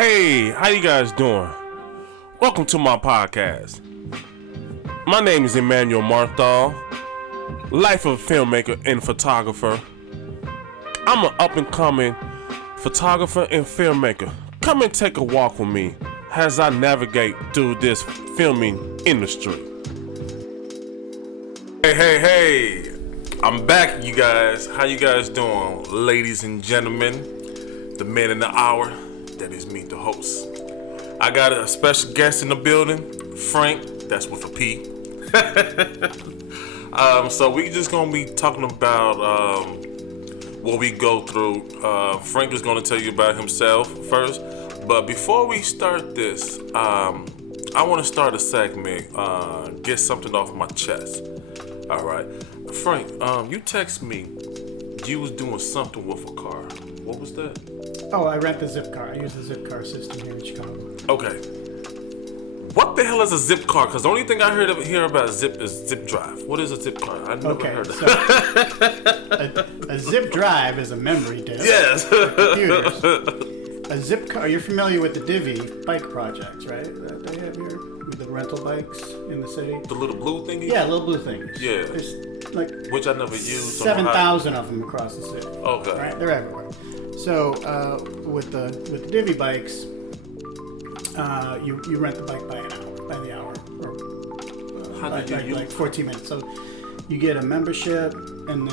Hey, how you guys doing? Welcome to my podcast. My name is Emmanuel Marthal, life of a filmmaker and photographer. I'm an up-and-coming photographer and filmmaker. Come and take a walk with me as I navigate through this filming industry. Hey, I'm back, you guys. How you guys doing, ladies and gentlemen? The man in the hour, that is me, the host. I got a special guest in the building, Phranque, that's with a P. So we just gonna be talking about what we go through. Phranque is gonna tell you about himself first, but before we start this, I want to start a segment, get something off my chest. All right, Phranque, you text me you was doing something with a car. What was that? Oh, I rent the zip car. I use the zip car system here in Chicago. Okay. What the hell is a zip car? Because the only thing I hear about zip is zip drive. What is a zip car? I never heard of that. So a zip drive is a memory disk. Yes. Computers. A zip car. You're familiar with the Divvy bike projects, right? That they have here with the rental bikes in the city. The little blue thingy? Yeah, little blue things. Yeah. There's like which I never used. 7,000 of them across the city. Okay. Right? They're everywhere. So with the Divvy bikes, you rent the bike by the hour, or like 14 minutes. So you get a membership, and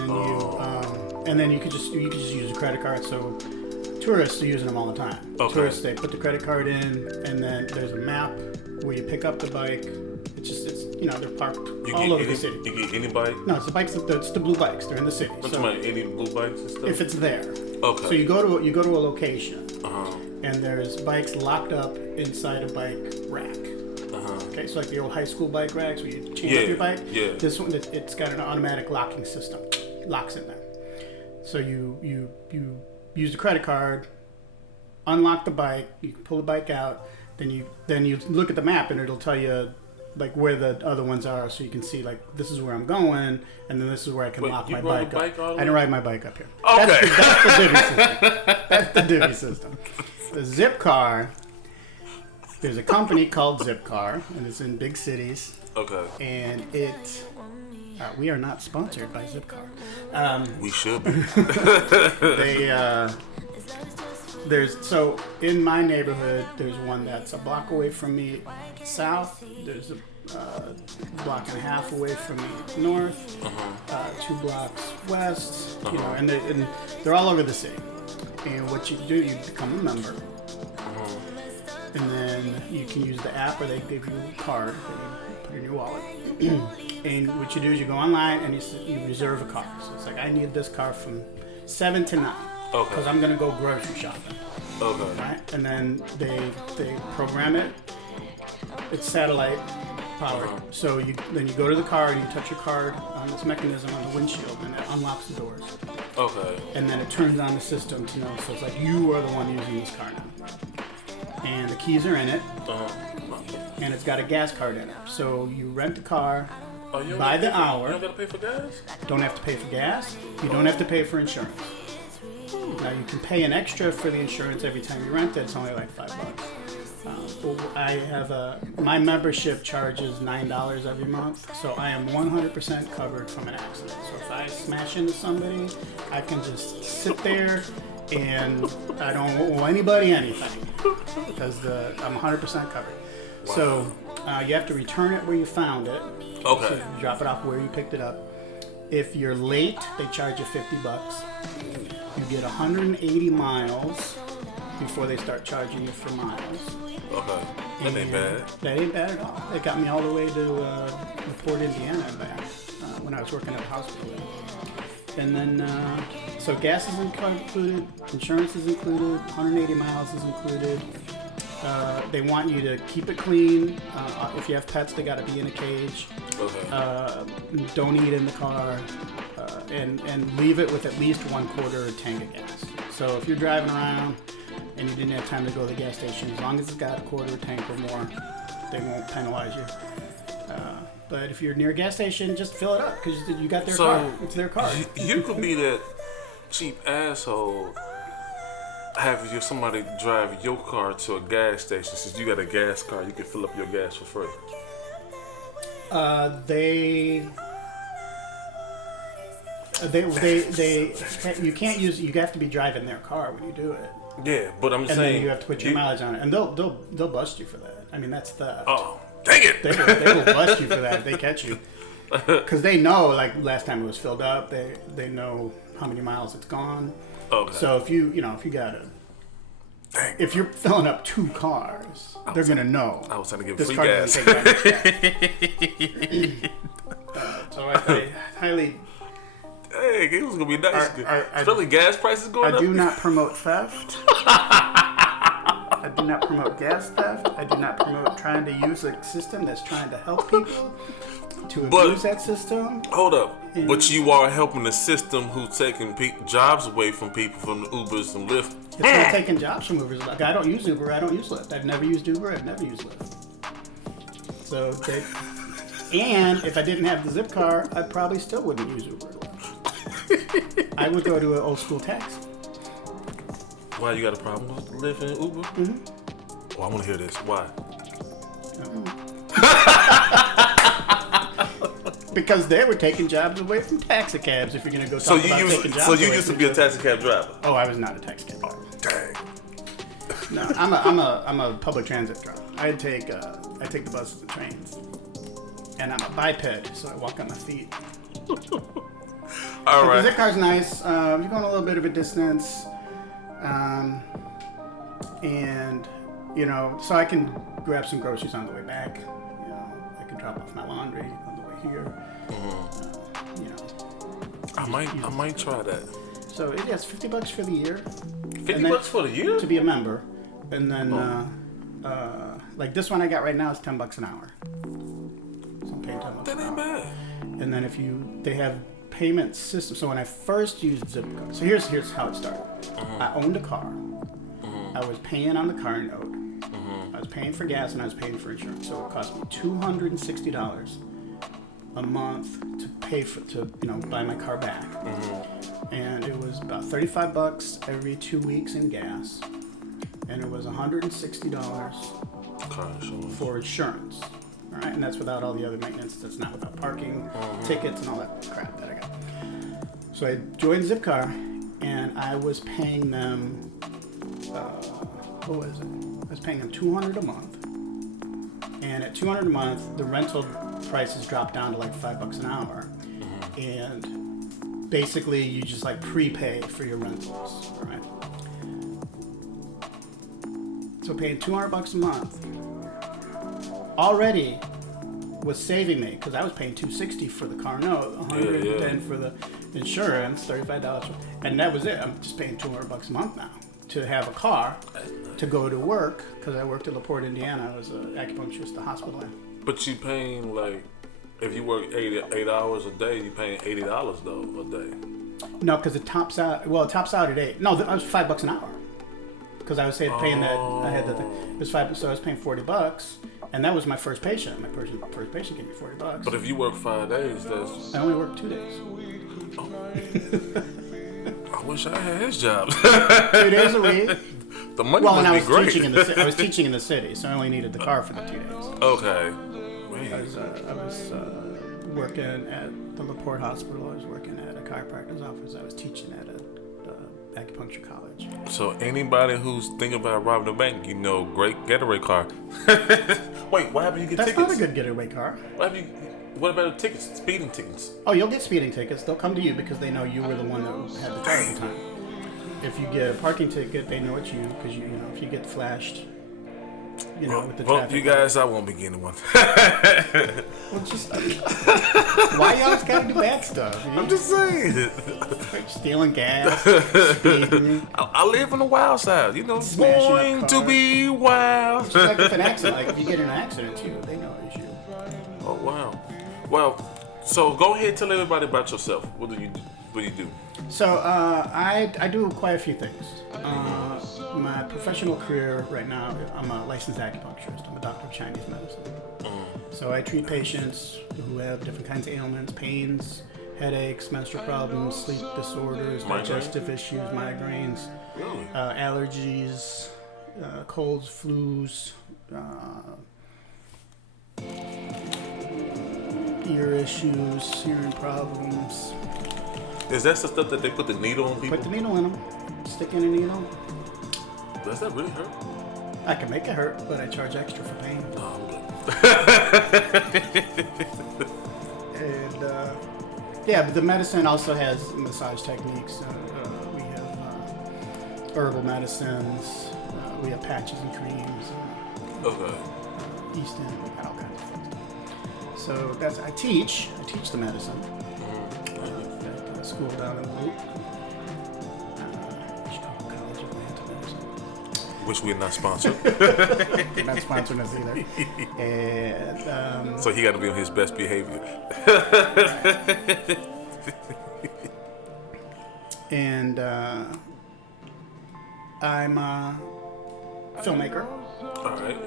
then you could just use a credit card. So tourists are using them all the time. Okay. Tourists, they put the credit card in, and then there's a map where you pick up the bike. They're parked all over the city. You get any bike? No, it's the bikes. It's the blue bikes. They're in the city. What's any blue bikes and stuff? If it's there. Okay. So you go to a location, and there's bikes locked up inside a bike rack. Okay, so like the old high school bike racks where you chain up your bike. Yeah. This one, it's got an automatic locking system. Locks in there. So you use the credit card, unlock the bike, you can pull the bike out, then you look at the map and it'll tell you like where the other ones are, so you can see like this is where I'm going, and then this is where I can lock my bike up. I didn't ride my bike up here. Okay. That's the Divvy system. That's the Divvy system. The zip car. There's a company called Zipcar, and it's in big cities. Okay. And we are not sponsored by Zipcar. We should be. So in my neighborhood, there's one that's a block away from me south. There's a block and a half away from me north. 2 blocks west. And they're all over the city. And what you do, you become a member. And then you can use the app, or they give you a card that you put in your wallet. And what you do is you go online and you reserve a car. So it's like, I need this car from 7 to 9. Okay. Because I'm going to go grocery shopping. Okay. Right? And then they program it. It's satellite powered. So you go to the car and you touch your card on this mechanism on the windshield, and it unlocks the doors. Okay. And then it turns on the system to know. So it's like you are the one using this car now. And the keys are in it. And it's got a gas card in it. So you rent the car by the hour. You don't got to pay for gas? Don't have to pay for gas. You don't have to pay for insurance. Now you can pay an extra for the insurance every time you rent it. It's only like $5. My membership charges $9 every month, so I am 100% covered from an accident. So if I smash into somebody, I can just sit there and I don't owe anybody anything because I'm 100% covered. Wow. So you have to return it where you found it. Okay. So you drop it off where you picked it up. If you're late, they charge you $50. You get 180 miles before they start charging you for miles. Okay. That ain't bad. That ain't bad at all. It got me all the way to Port, Indiana and back when I was working at the hospital. And then, so gas is included, insurance is included, 180 miles is included. They want you to keep it clean. If you have pets, they got to be in a cage. Okay. Don't eat in the car, and leave it with at least 1/4 tank of gas. So if you're driving around and you didn't have time to go to the gas station, as long as it's got a 1/4 tank or more, they won't penalize you. But if you're near a gas station, just fill it up because you got their car. It's their car. You could be that cheap asshole have somebody drive your car to a gas station. Since you got a gas car, you can fill up your gas for free. You can't use. You have to be driving their car when you do it. Yeah, but I'm saying and then you have to put your mileage on it, and they'll bust you for that. I mean, that's theft. Oh, dang it! They will bust you for that if they catch you, because they know. Like last time it was filled up, they know how many miles it's gone. Okay. So if you got a. If you're filling up 2 cars, they're gonna know. I was trying to give this free car gas. doesn't take so I highly. Hey, it was gonna be nice. Especially gas prices going up. I do not promote theft. I do not promote gas theft. I do not promote trying to use a system that's trying to help people to abuse that system. Hold up. But you are helping the system who's taking jobs away from people from the Ubers and Lyft. It's not taking jobs from Ubers. Like, I don't use Uber. I don't use Lyft. I've never used Uber. I've never used Lyft. So and if I didn't have the zip car, I probably still wouldn't use Uber. I would go to an old school taxi. Why, you got a problem with Lyft and Uber? Mm-hmm. Oh, I want to hear this. Why? Because they were taking jobs away from taxi cabs. If you're going to go talk about taking jobs away. So you used to be a taxi cab driver? Oh, I was not a taxi cab driver. Dang. No, I'm a public transit driver. I take the buses and trains, and I'm a biped, so I walk on my feet. All right. The zip car's nice. You're going a little bit of a distance, and so I can grab some groceries on the way back. I can drop off my laundry on the way here. I might try that. So it's $50 for the year. $50 for the year? To be a member, and then like this one I got right now is $10 an hour. So I'm paying $10 an hour. That ain't bad. And then they have payment system. So when I first used Zipcar, so here's how it started. I owned a car. I was paying on the car note. I was paying for gas and I was paying for insurance. So it cost me $260 a month to pay to buy my car back. And it was about $35 every 2 weeks in gas, and it was $160 for insurance. All right, and that's without all the other maintenance. That's not without parking, tickets, and all that crap that I got. So I joined Zipcar, and I was paying them. What was it? I was paying them $200 a month, and at $200 a month, the rental prices dropped down to like $5 an hour, and basically you just like prepay for your rentals, right? So paying $200 a month already was saving me, because I was paying $260 for the car note, $110 for the insurance, $35, and that was it. I'm just paying $200 a month now to have a car to go to work, because I worked at LaPorte, Indiana. I was an acupuncturist at the hospital. But you paying like, if you work 8 hours a day, you paying $80 though a day. No, because it tops out. Well, it tops out at 8. No, I was $5 an hour, because I was paying that. I had that. It was $5, so I was paying $40, and that was my first patient. My first patient gave me $40. But if you work 5 days, that's. I only worked 2 days. Oh. I wish I had his job. 2 days a week. The money must be great. I was teaching in the city, so I only needed the car for the 2 days. Okay. I was working at the LaPorte Hospital. I was working at a chiropractor's office. I was teaching at a acupuncture college. So anybody who's thinking about robbing a bank, great getaway car. Wait, what happened? You get tickets? That's not a good getaway car. What about the tickets? Speeding tickets? Oh, you'll get speeding tickets. They'll come to you because they know you were the one that had the car at the time. If you get a parking ticket, they know it's you, because if you get flashed, with the traffic. Well, you guys, I won't be getting one. Well, just why you always gotta do bad stuff? I'm just saying. Stealing gas, speeding. I live on the wild side, going to be wild. It's just like if if you get in an accident too, they know it's you. Oh wow. Well, so go ahead and tell everybody about yourself. What do you do? So I do quite a few things. My professional career right now, I'm a licensed acupuncturist. I'm a doctor of Chinese medicine. So I treat patients who have different kinds of ailments, pains, headaches, menstrual problems, sleep disorders, digestive issues, migraines, allergies, colds, flus, ear issues, hearing problems. Is that the stuff that they put the needle on people? Put the needle in them. Stick in a needle. Does that really hurt? I can make it hurt, but I charge extra for pain. Oh, I'm good. And yeah, but the medicine also has massage techniques. We have herbal medicines. We have patches and creams. Okay. East End, we got all kinds of things. So that's I teach the medicine. At a school down in Luke. Chicago College of Plant Medicine. Which we're not sponsored. They're not sponsoring us either. And so he got to be on his best behavior. And I'm a filmmaker. All right.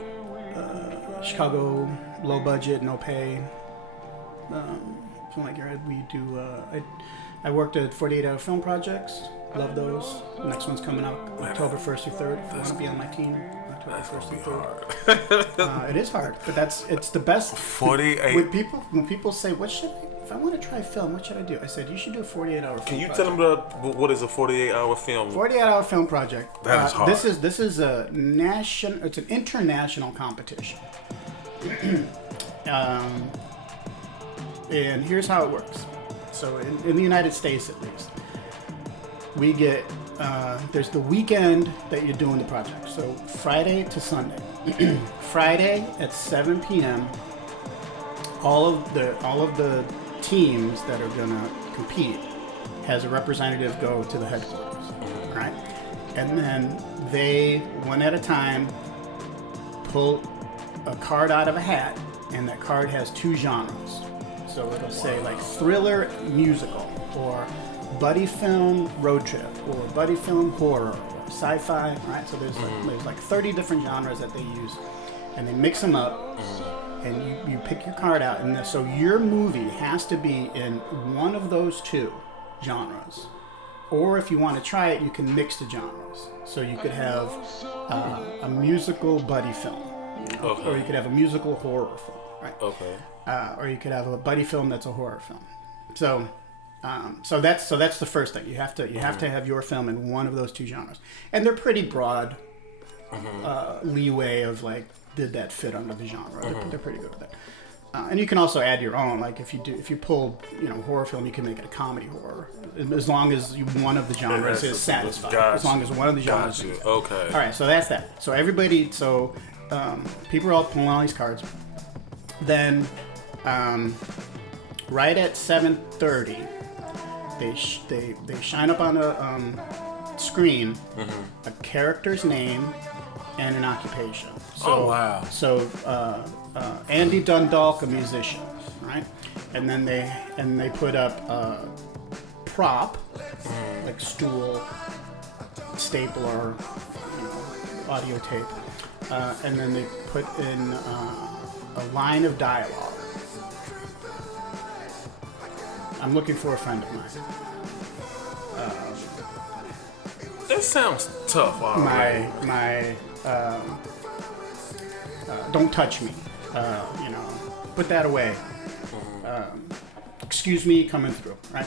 Chicago, low budget, no pay. Filmmaker. We do. I worked at 48-hour film projects. Love those. The next one's coming out October 1st through 3rd. If you want to be on my team, October 1st through 3rd. It is hard, but it's the best. 48. When people say, if I want to try film, what should I do? I said, you should do a 48-hour film. Can you tell them what is a 48-hour film? 48-hour film project. That is hard. This is a national. It's an international competition. And here's how it works. So in the United States, at least, we get there's the weekend that you're doing the project. So Friday to Sunday. Friday at 7 p.m. All of the teams that are gonna compete has a representative go to the headquarters, right? And then they, one at a time, pull a card out of a hat, and that card has 2 genres. So it'll say like thriller musical, or buddy film road trip, or buddy film horror, or sci-fi, right? So there's like 30 different genres that they use, and they mix them up. And you pick your card out, and so your movie has to be in one of those 2 genres. Or if you want to try it, you can mix the genres. So you could have a musical buddy film, Okay. or you could have a musical horror film, right? Okay. Or you could have a buddy film that's a horror film. So that's the first thing. You have to have your film in one of those 2 genres, and they're pretty broad leeway of like, did that fit under the genre? They're pretty good with that. And you can also add your own. Like if you pull horror film, you can make it a comedy horror, as long as one of the genres is satisfied. As long as one of the genres. Is okay. All right. So that's that. So everybody. So people are all pulling all these cards. Then, right at 7:30, they shine up on a screen a character's name and an occupation. So, wow. So Andy Dundalk, a musician, right? And then they put up a prop, like stool, stapler, audio tape, and then they put in a line of dialogue. I'm looking for a friend of mine. That sounds tough. Already. My don't touch me. Put that away. Excuse me, coming through. Right.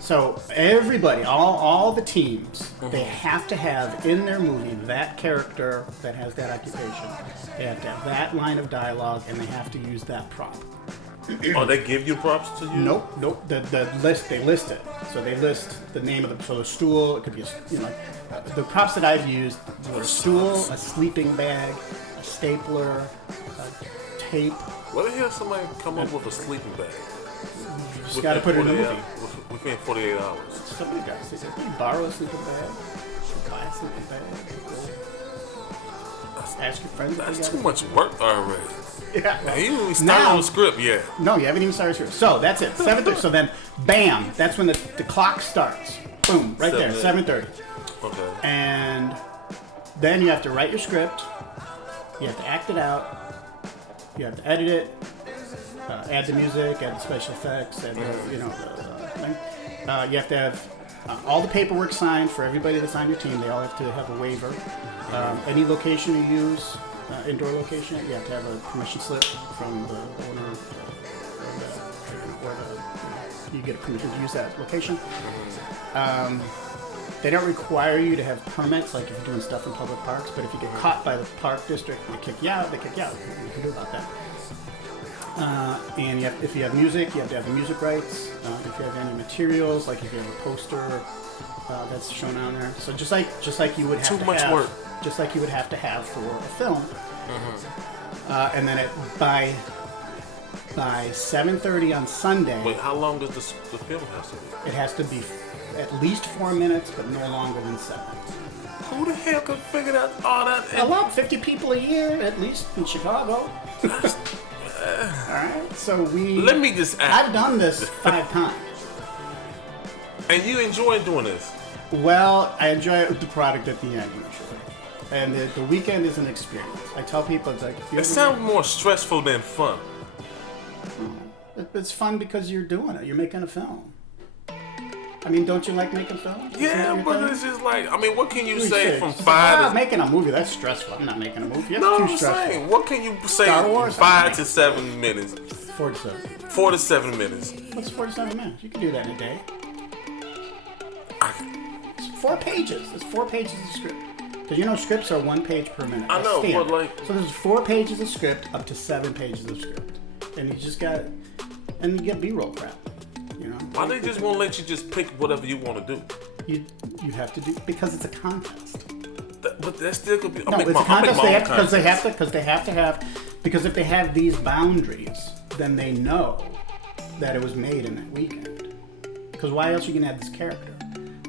So everybody, all the teams, they have to have in their movie that character that has that occupation. They have to have that line of dialogue, and they have to use that prop. Oh, they give you props to use? Nope. The list, they list it. So they list the name of the stool. It could be the props that I've used were a stool, a sleeping bag, a stapler, a tape. What the hell somebody come up with a sleeping bag? You just got to put it in the movie. Within 48 hours. Somebody got to say that. You borrow a sleeping bag, buy a sleeping bag. Ask your friends. That's too much work already. Yeah. Now, you didn't start on the script yet. No, you haven't even started the script. So that's it. 7:30. So then, bam! That's when the clock starts. Boom! Right there. 7:30. Okay. And then you have to write your script. You have to act it out. You have to edit it. add the music, add the special effects, add the, you know, the thing. You have to have all the paperwork signed for everybody that's on your team. They all have to have a waiver. Any location you use, indoor location, you have to have a permission slip from the owner, you get a permission to use that location. They don't require you to have permits, like if you're doing stuff in public parks, but if you get caught by the park district, they kick you out, You can do about that. And if you have music, you have to have the music rights. If you have any materials, like if you have a poster that's shown on there. So just like you would have work. Just like you would have to have for a film. And then by 7:30 on Sunday. Wait, how long does the film have to be? It has to be at least 4 minutes, but no longer than 7. Who the hell could figure out all that? A lot, 50 people a year, at least in Chicago. All right, so Let me just ask. I've done this 5 times. And you enjoy doing this? Well, I enjoy the product at the end, usually. And the weekend is an experience. I tell people, it's like... It sounds more stressful than fun. It's fun because you're doing it. You're making a film. I mean, don't you like making films? Yeah, but it's just like, I mean, what can you say from it's 5 like, making a movie, that's stressful. I'm not making a movie. That's No, too I'm stressful. saying, what can you say Star Wars, 5 to 7 minutes? 4 to 7. 4 to 7 minutes. What's 4 to 7 minutes? You can do that in a day. It's 4 pages. It's 4 pages of script. Because you know scripts are 1 page per minute. I know, standard. but like... So there's 4 pages of script up to 7 pages of script. And you just got... And you get B-roll crap. You know? Why they just won't let you just pick whatever you want to do? You have to do... Because it's a contest. But that still could be... No, it's a contest because they have to have... Because if they have these boundaries, then they know that it was made in that weekend. Because why else are you going to have this character?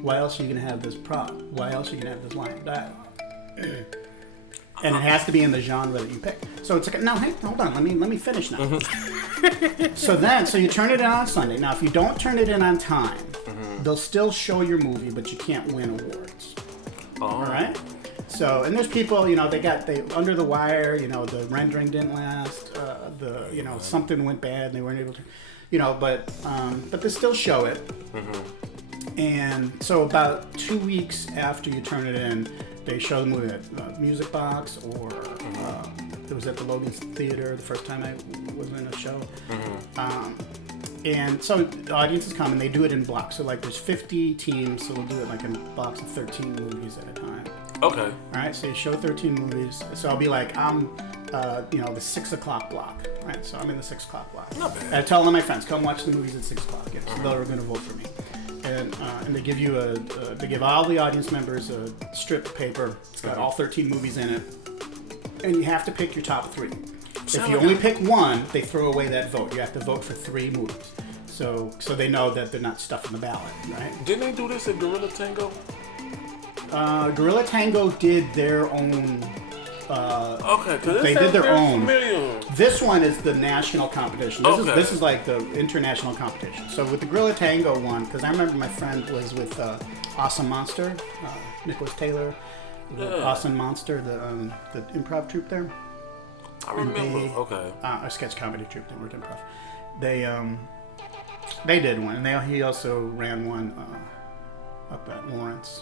Why else are you going to have this prop? Why else are you going to have this line of dialogue? And it has to be in the genre that you pick. So it's like, no, hey, hold on, let me finish now. So you turn it in on Sunday. Now, if you don't turn it in on time, they'll still show your movie, but you can't win awards. All right? So, and there's people, you know, they under the wire, you know, the rendering didn't last, something went bad and they weren't able to, you know, but they still show it. And so about 2 weeks after you turn it in, they show the movie at Music Box, or it was at the Logan Theater the first time I was in a show. And so the audiences come and they do it in blocks. So like there's 50 teams, so we'll do it like in blocks of 13 movies at a time. Okay. All right, so you show 13 movies. So I'll be like, I'm, the 6 o'clock block. Right, so I'm in the 6 o'clock block. Not bad. I tell all my friends, come watch the movies at 6 o'clock. Yes, they're going to vote for me. And they give you they give all the audience members a strip of paper. It's got all 13 movies in it, and you have to pick your top 3. If you only pick one, they throw away that vote. You have to vote for 3 movies, so they know that they're not stuffing the ballot, right? Didn't they do this at Gorilla Tango? Gorilla Tango did their own. Okay, because they did their own. Familiar. This one is the national competition. This is like the international competition. So with the Gorilla Tango one, because I remember my friend was with Awesome Monster, Nicholas Taylor, Awesome Monster, the improv troupe there. I remember. Okay. A sketch comedy troupe. They weren't improv. They did one, and he also ran one up at Lawrence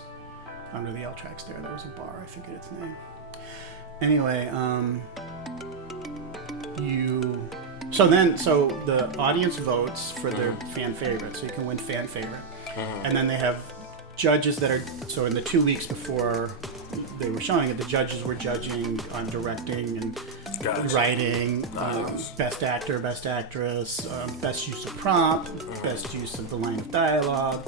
under the L tracks there. There was a bar. I forget its name. Anyway, so the audience votes for their fan favorite, so you can win fan favorite, and then they have judges that are, so in the 2 weeks before they were showing it, the judges were judging on directing and writing, best actor, best actress, best use of prop, best use of the line of dialogue,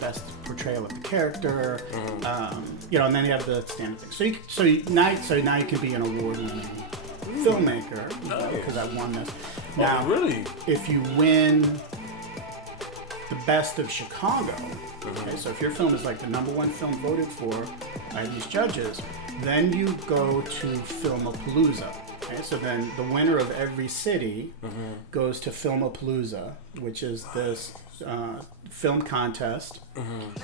best portrayal of the character, and then you have the standard thing. So now you can be an award-winning filmmaker because I won this. Now, really? If you win the best of Chicago, okay, so if your film is like the #1 film voted for by these judges, then you go to Filmapalooza. Okay, so then the winner of every city goes to Filmapalooza, which is this film contest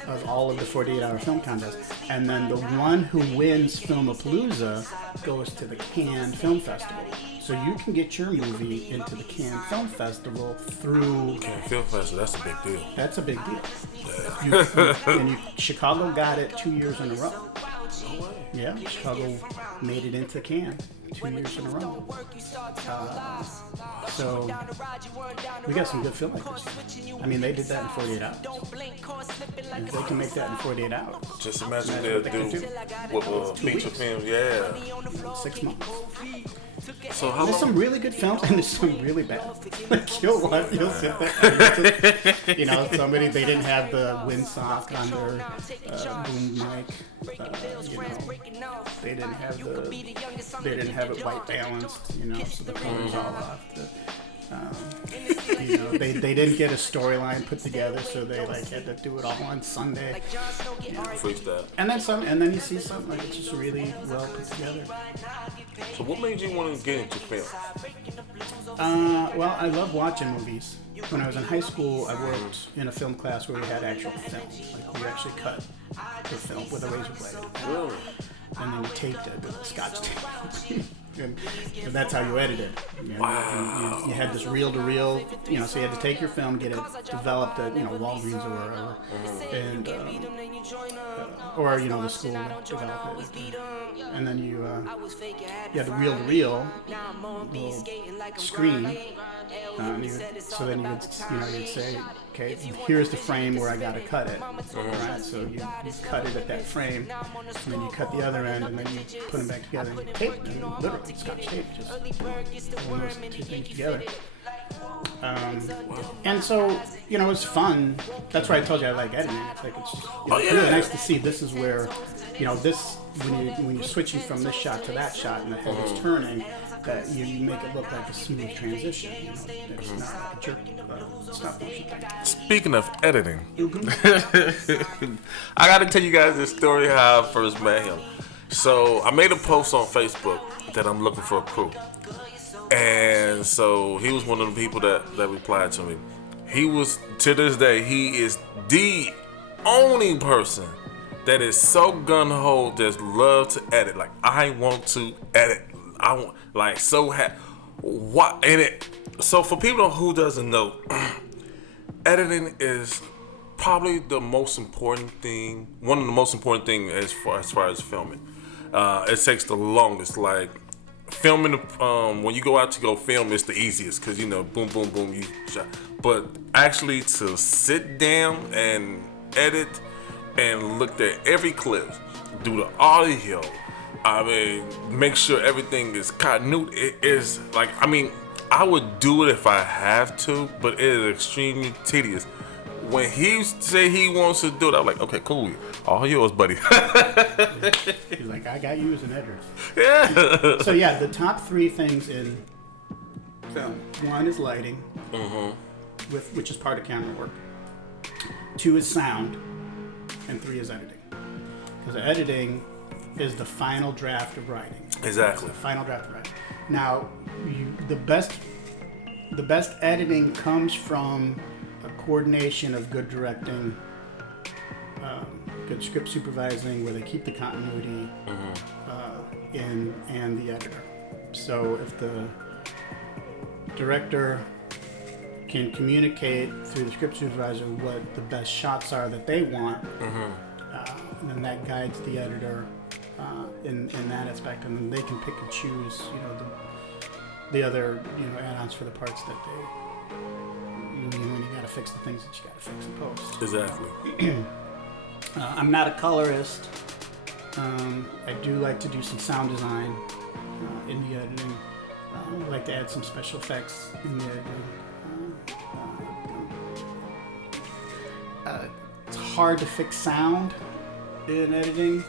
of all of the 48-hour film contests. And then the one who wins Filmapalooza goes to the Cannes Film Festival. So you can get your movie into the Cannes Film Festival through... Cannes Film Festival, that's a big deal. That's a big deal. Yeah. Chicago got it 2 years in a row. No way. Yeah, Chicago made it into Cannes 2 years in a row. So we got some good filmmakers. I mean, they did that in 48 hours. If they can make that in 48 hours. Just imagine they'll do with a feature film, yeah. 6 months. So how There's long? some really good films and there's some really bad. Like you'll sit there. And you know, somebody they didn't have the windsock on their boom mic. You know, they didn't have it white balanced. You know, so the colors all off. You know, they didn't get a storyline put together, so they like had to do it all on Sunday. You know. Freestyle. And then some, and then you see something like it's just really well put together. So what made you want to get into film? Well, I love watching movies. When I was in high school, I worked in a film class where we had actual film. Like we actually cut the film with a razor blade. Really? And then you taped it with Scotch tape. and that's how you edit it. You know, Wow. you had this reel-to-reel, you know, so you had to take your film, get it developed at, you know, Walgreens or wherever, and or you know the school would develop it, and then you had the reel-to-reel little screen. So then you'd say, okay, here's the frame where I gotta cut it. Right? So you cut it at that frame, and then you cut the other end, and then you put them back together and you tape them, literally Scotch tape, just hold those two things together. And so, you know, it's fun. That's why I told you I like editing. It's like it's just really nice to see. This is where, you know, this when you're switching from this shot to that shot and the head is turning, that you make it look like a smooth transition. You know, it's not like a jerk stop motion thing. Speaking of editing, I got to tell you guys this story how I first met him. So I made a post on Facebook that I'm looking for a crew. And so he was one of the people that replied to me. He was, to this day, he is the only person that is so gung-ho that love to edit. Like, I want to edit. I want, like, so what in it. So for people who doesn't know, editing is probably the most important thing, one of the most important things as far as filming. It takes the longest, like, filming when you go out to go film, it's the easiest because, you know, boom, boom, boom, you shot. But actually to sit down and edit and look at every clip, do the audio, I mean, make sure everything is continuity. It is like, I mean, I would do it if I have to, but it is extremely tedious. When he say he wants to do it, I'm like, okay, cool, all yours, buddy. He's like, I got you as an editor. Yeah. So yeah, the top 3 things in film. 1 is lighting, which is part of camera work. 2 is sound, and 3 is editing. Because editing is the final draft of writing. Exactly. The final draft of writing. Now, the best editing comes from a coordination of good directing, good script supervising, where they keep the continuity and the editor. So if the director can communicate through the script supervisor what the best shots are that they want, and then that guides the editor in that aspect, and then they can pick and choose, you know, the other, you know, add-ons for the parts that they, when you got to fix the things that you got to fix in post. Exactly. I'm not a colorist. I do like to do some sound design in the editing. I like to add some special effects in the editing. It's hard to fix sound in editing.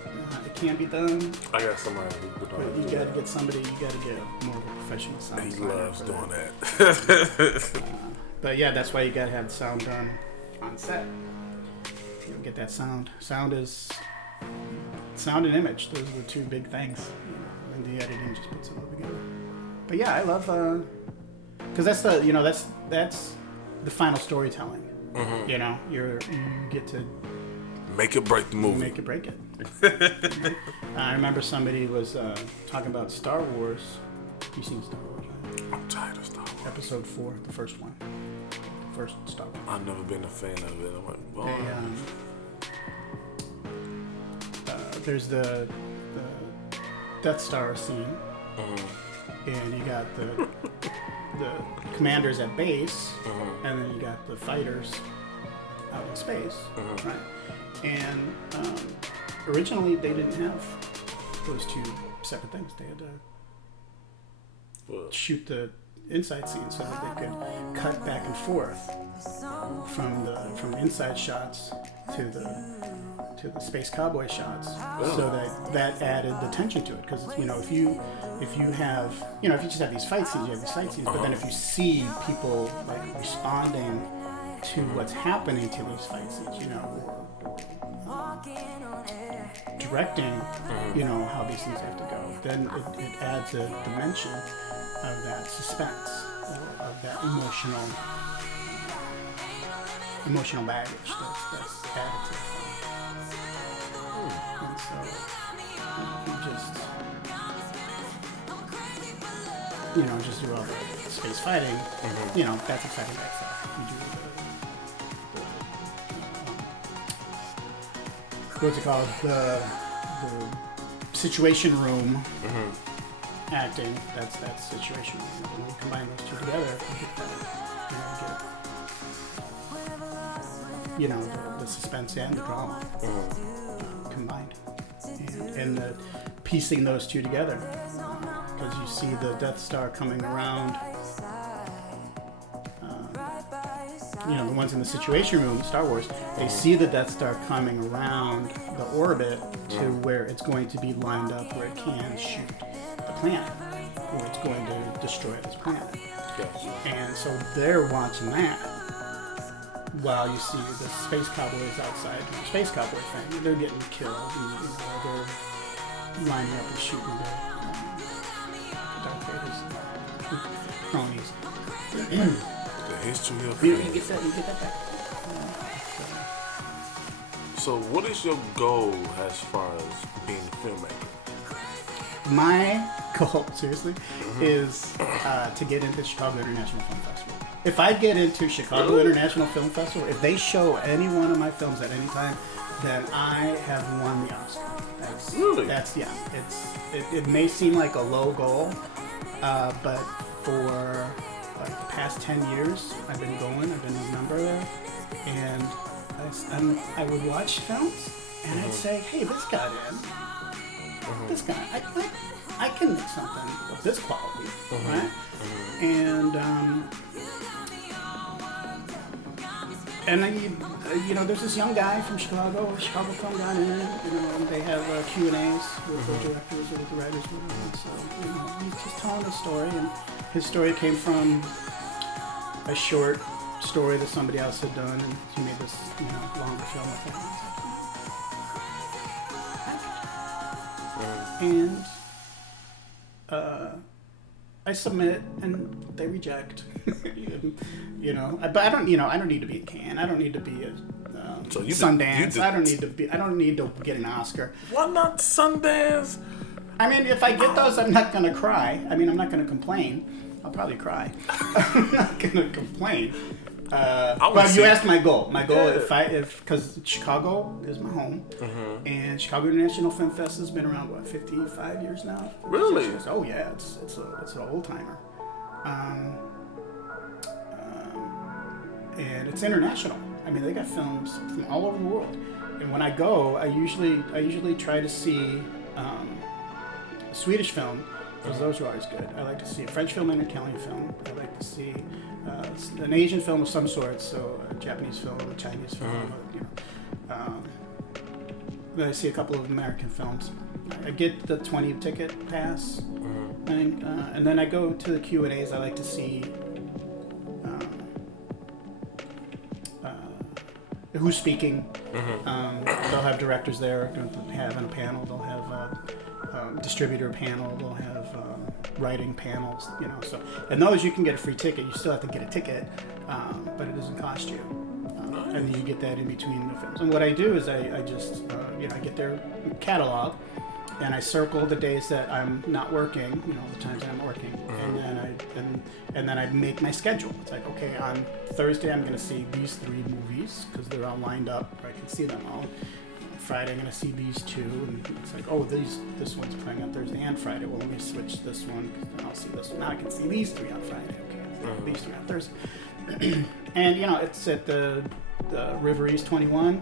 It can be done. I got somebody who But you got to get somebody. You got to get more of a professional sound. He designer loves for doing that. that. But yeah, that's why you got to have the sound done on set. You get that sound. Sound and image. Those are the 2 big things. You know, and the editing just puts it all together. But yeah, I love because that's the, you know, that's the final storytelling. You know, you get to Make it break the movie. make it break it. I remember somebody was talking about Star Wars. You've seen Star Wars, right? episode 4, the first one, first Star Wars. I've never been a fan of it. I'm like, well, there's the Death Star scene, and you got the commanders at base, and then you got the fighters out in space, right? And originally they didn't have those two separate things. They had to shoot the inside scenes so that they could cut back and forth from the inside shots to the space cowboy shots, so that added the tension to it. Because if you have if you just have these fight scenes, you have these fight scenes, but then if you see people like responding to what's happening to these fight scenes, directing, how these things have to go, then it adds a dimension of that suspense, of that emotional baggage that's added to the film. And so, you just do all the space fighting, that's exciting by itself. You do what's it called? The situation room acting. That's situation room. When you combine those two together, you get the suspense and the drama combined, and the piecing those two together, because you see the Death Star coming around. The ones in the Situation Room, Star Wars, they see the Death Star coming around the orbit to where it's going to be lined up where it can shoot the planet, where it's going to destroy this planet. And so they're watching that while you see the space cowboys outside doing the space cowboy thing. They're getting killed, and they're lining up and shooting the Darth Vader's cronies. the history of You get that back. So what is your goal as far as being a filmmaker? My goal, seriously, is to get into Chicago International Film Festival. If I get into Chicago International Film Festival, if they show any one of my films at any time, then I have won the Oscar. It may seem like a low goal, but for like the past 10 years, I've been going. I've been a member there, and I would watch films, and I'd say, "Hey, this got in. This guy, I can make something of this quality, right?" And there's this young guy from Chicago film got in it, and they have Q&As with the directors or with the writers, and so he's just telling the story, and his story came from a short story that somebody else had done, and he made this longer film with it. And I submit, and they reject. But I don't need to be in Cannes. I don't need to be at Sundance. I don't need to get an Oscar. Why not Sundance? I mean, if I get those, I'm not gonna cry. I mean, I'm not gonna complain. I'll probably cry. I'm not gonna complain. But you asked my goal. My goal, because Chicago is my home, and Chicago International Film Fest has been around 55 years now. Really? Years. Oh yeah, it's an old timer, and it's international. I mean, they got films from all over the world. And when I go, I usually try to see a Swedish film, because those are always good. I like to see a French film and an Italian film. I like to see an Asian film of some sort, so a Japanese film, a Chinese film, then I see a couple of American films. I get the 20 ticket pass thing, and then I go to the Q&As. I like to see who's speaking. They'll have directors there, having a panel. They'll have distributor panel. They'll have writing panels. So and those you can get a free ticket. You still have to get a ticket, but it doesn't cost you. And then you get that in between the films. And what I do is I just I get their catalog, and I circle the days that I'm not working, the times I'm working, and then I make my schedule. It's like, okay, on Thursday I'm going to see these 3 movies because they're all lined up where I can see them all. Friday I'm going to see these 2, and it's like, oh, this one's playing on Thursday and Friday. Well, let me switch this one, and I'll see this one. Now I can see these 3 on Friday. Okay, these 3 on Thursday. And it's at the River East 21.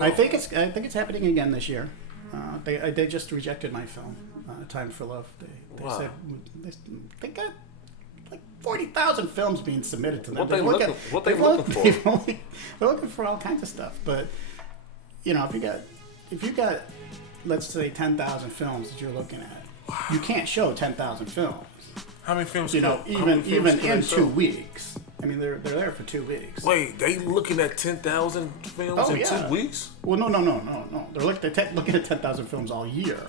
I think it's happening again this year. They just rejected my film, Time for Love. They said they got like 40,000 films being submitted to them. What they looking for? They're looking for all kinds of stuff. But if you got let's say 10,000 films that you're looking at, you can't show 10,000 films. How many films? Even in 2 weeks. I mean, they're there for 2 weeks. Wait, they looking at 10,000 films in 2 weeks? Well, no. They're looking at 10,000 films all year,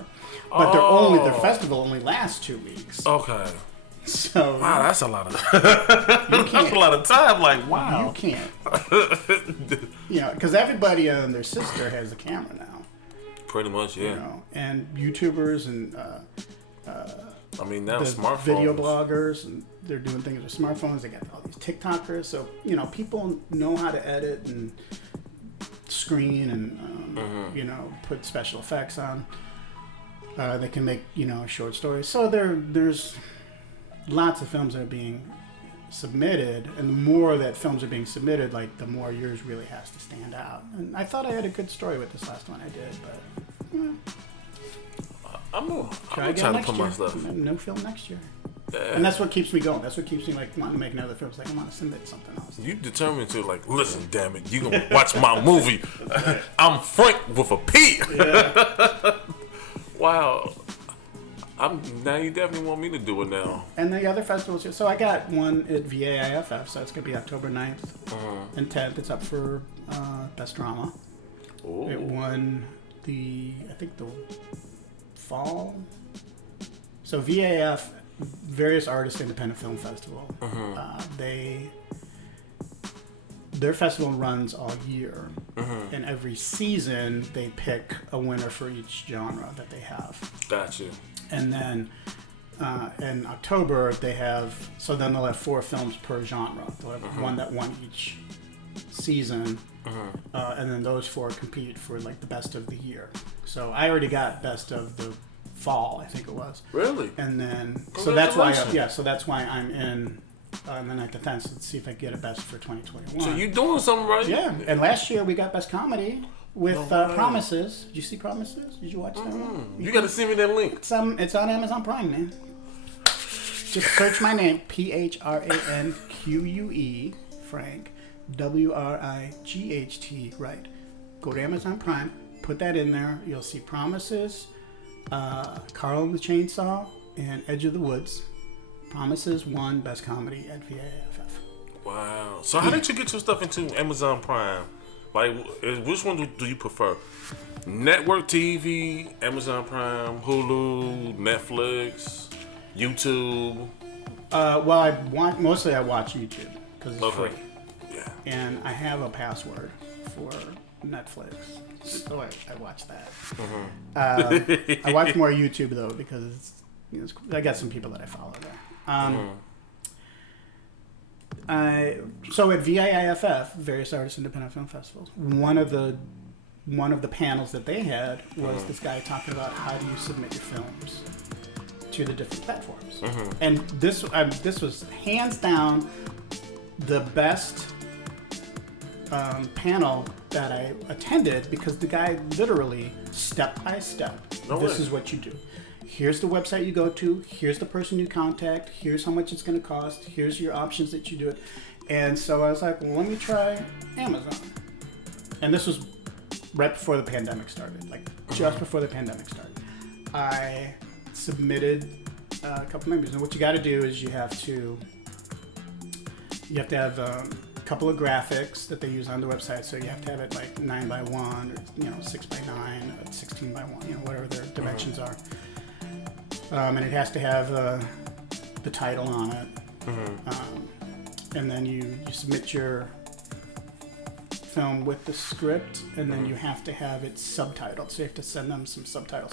but their festival only lasts 2 weeks. Okay. So wow, that's a lot of that's a lot of time. Like, wow, you can't. Because everybody and their sister has a camera now. Pretty much, yeah. And YouTubers and I mean, now smartphones, video bloggers, and they're doing things with smartphones. They got all these TikTokers, so people know how to edit and screen and put special effects on. They can make short stories. So there's lots of films that are being submitted, and the more that films are being submitted, like the more yours really has to stand out. And I thought I had a good story with this last one I did, but. I'm trying to put my stuff. No film next year. Yeah. And that's what keeps me going. That's what keeps me wanting to make another film. It's like I want to submit something else. You determined to listen, damn it, you gonna watch my movie. I'm Phranque with a P. Yeah. Wow. Now you definitely want me to do it now. And the other festivals, so I got one at VAIFF, so it's gonna be October 9th and 10th. It's up for Best Drama. Ooh. It won the fall. So VAF, Various Artists Independent Film Festival. Their festival runs all year, and every season they pick a winner for each genre that they have. Got you. And then in October they have, so then they'll have 4 films per genre. They'll have one that won each season, and then those 4 compete for the best of the year. So I already got best of the fall, I think it was. Really? And then so that's why I'm in the 9th to 10th to see if I can get a best for 2021. So you doing something right? Yeah. And last year we got best comedy with Promises. Did you see Promises? Did you watch that one? You got to send me that link. It's on Amazon Prime, man. Just search my name, Phranque, Phranque, WRIGHT, right. Go to Amazon Prime, put that in there. You'll see Promises, Carl and the Chainsaw, and Edge of the Woods. Promises won Best Comedy at VAFF. Wow. So how did you get your stuff into Amazon Prime? Which one do you prefer? Network TV, Amazon Prime, Hulu, Netflix, YouTube? Mostly I watch YouTube because it's free. Yeah. And I have a password for Netflix, so I watch that. I watch more YouTube though because I got some people that I follow there. So at VIIFF, Various Artists Independent Film Festivals, one of the panels that they had was this guy talking about how do you submit your films to the different platforms. And this was hands down the best panel that I attended because the guy literally step by step, this is what you do. Here's the website you go to. Here's the person you contact. Here's how much it's going to cost. Here's your options that you do it. And so I was like, well, let me try Amazon. And this was right before the pandemic started, just before the pandemic started. I submitted a couple members. And what you got to do is you have to have a couple of graphics that they use on the website. So you have to have it 9x1 or 6x9, 16x1, whatever their dimensions are. And it has to have the title on it. And then you submit your film with the script, and then you have to have it subtitled. So you have to send them some subtitles.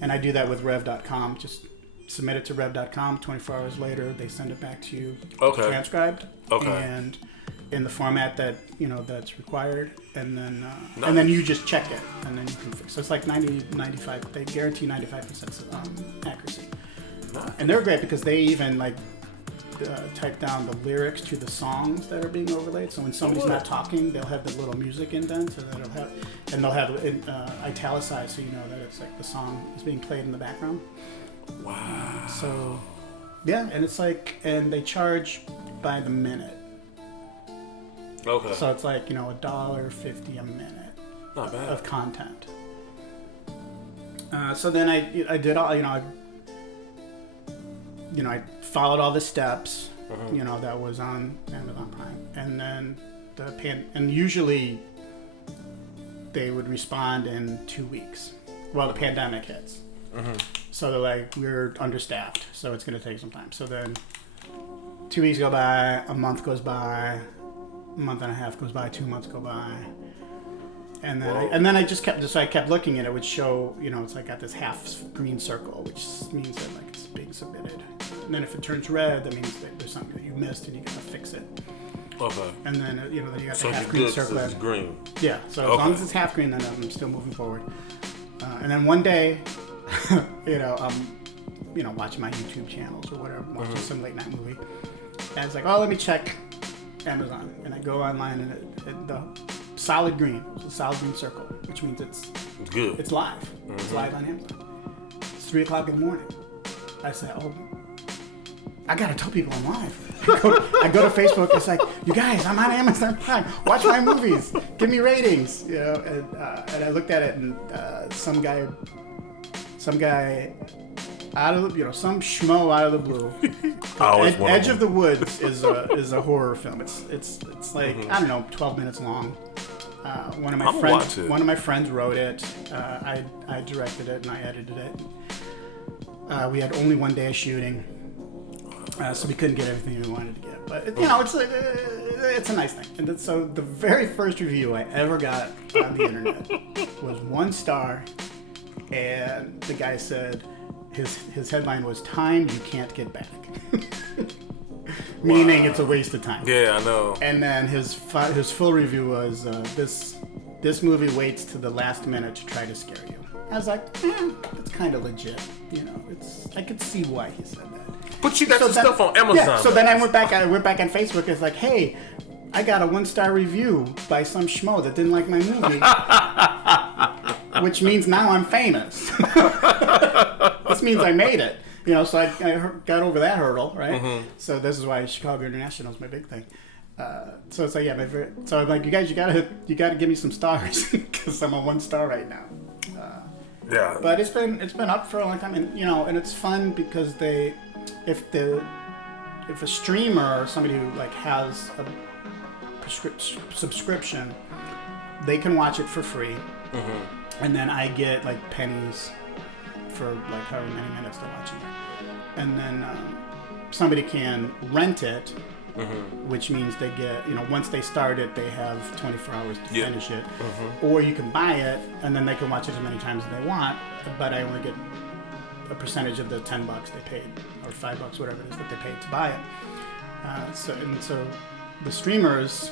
And I do that with Rev.com. Just submit it to Rev.com. 24 hours later, they send it back to you transcribed. And in the format that, that's required. And then you just check it, and then you can fix it. So it's like 95, they guarantee 95% accuracy. Nice. And they're great because they even type down the lyrics to the songs that are being overlaid. So when somebody's not talking, they'll have the little music indent, so they'll have it italicized, so you know that it's like the song is being played in the background. Wow. So, yeah, and it's and they charge by the minute. Okay. So it's like $1.50 a minute. Not bad. Of content. So then I did all I followed all the steps, that was on Amazon Prime, and then and usually they would respond in 2 weeks. Well, the pandemic hits, so they're like, we're understaffed, so it's going to take some time. So then 2 weeks go by, a month goes by, a month and a half goes by, 2 months go by. And then I just kept looking, and it would show, it's like got this half green circle, which means that it's being submitted. And then if it turns red, that means that there's something that you missed and you got to fix it. Okay. And then then you got so the half green circle. So it's green. Yeah. So as long as it's half green, then I'm still moving forward. And then one day, I'm watching my YouTube channels or whatever, watching some late night movie, and it's like, oh, let me check Amazon, and I go online, and the solid green. It's a solid green circle, which means it's good. It's live. It's live on Amazon. It's 3 o'clock in the morning. I said, oh, I gotta tell people I'm live. I go to Facebook. It's like, you guys, I'm on Amazon Prime. Watch my movies. Give me ratings. And I looked at it, and some guy out of some schmo out of the blue. Edge of the Woods is a horror film. It's like I don't know, 12 minutes long. One of my friends wrote it. I directed it and I edited it. We had only 1 day of shooting, so we couldn't get everything we wanted to get. But it's a nice thing. And so the very first review I ever got on the internet was 1 star, and the guy said his headline was "Time You Can't Get Back." Meaning it's a waste of time. Yeah, I know. And then his full review was this movie waits to the last minute to try to scare you. I was like, it's kind of legit. I could see why he said that. But you got your stuff on Amazon. Yeah. So then I went back on Facebook. It's like, hey, I got a 1-star review by some schmo that didn't like my movie, which means now I'm famous. This means I made it. So I got over that hurdle, right? So this is why Chicago International is my big thing. So it's like, so I'm like, you guys, you gotta give me some stars because I'm a 1 star right now. Yeah. But it's been up for a long time, and and it's fun because if a streamer or somebody who has a subscription, they can watch it for free, and then I get pennies for however many minutes they're watching it, and then somebody can rent it, which means they get once they start it, they have 24 hours to finish it, or you can buy it and then they can watch it as many times as they want, but I only get a percentage of the $10 they paid or $5, whatever it is that they paid to buy it. So the streamers,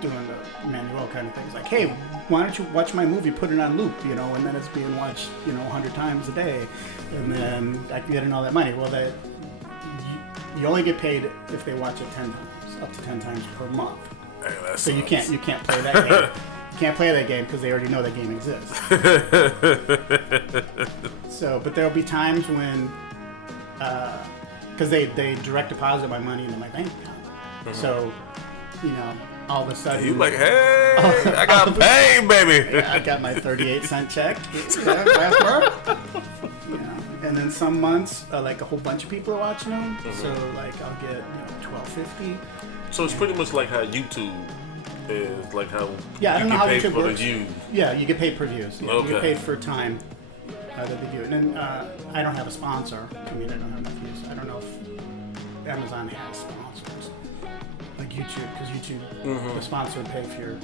doing the manual kind of things, like, hey, why don't you watch my movie, put it on loop, and then it's being watched, 100 times a day, and then I can get in all that money. Well, you only get paid if they watch it 10 times, up to 10 times per month. Hey, so you can't play that game. You can't play that game because they already know that game exists. But there'll be times when, because they direct deposit my money into my bank account. So, all of a sudden, you like, hey, I got paid, baby. Yeah, I got my 38-cent check last month. And then some months, a whole bunch of people are watching them. So I'll get $12.50. So it's pretty much like how YouTube is, like how I don't know how YouTube for works. the views. Yeah, you get paid per views. Yeah, Okay. You get paid for time that they do. And then I don't have a sponsor. I don't have enough views. I don't know if Amazon has sponsors, like YouTube, because YouTube, the sponsor would pay for your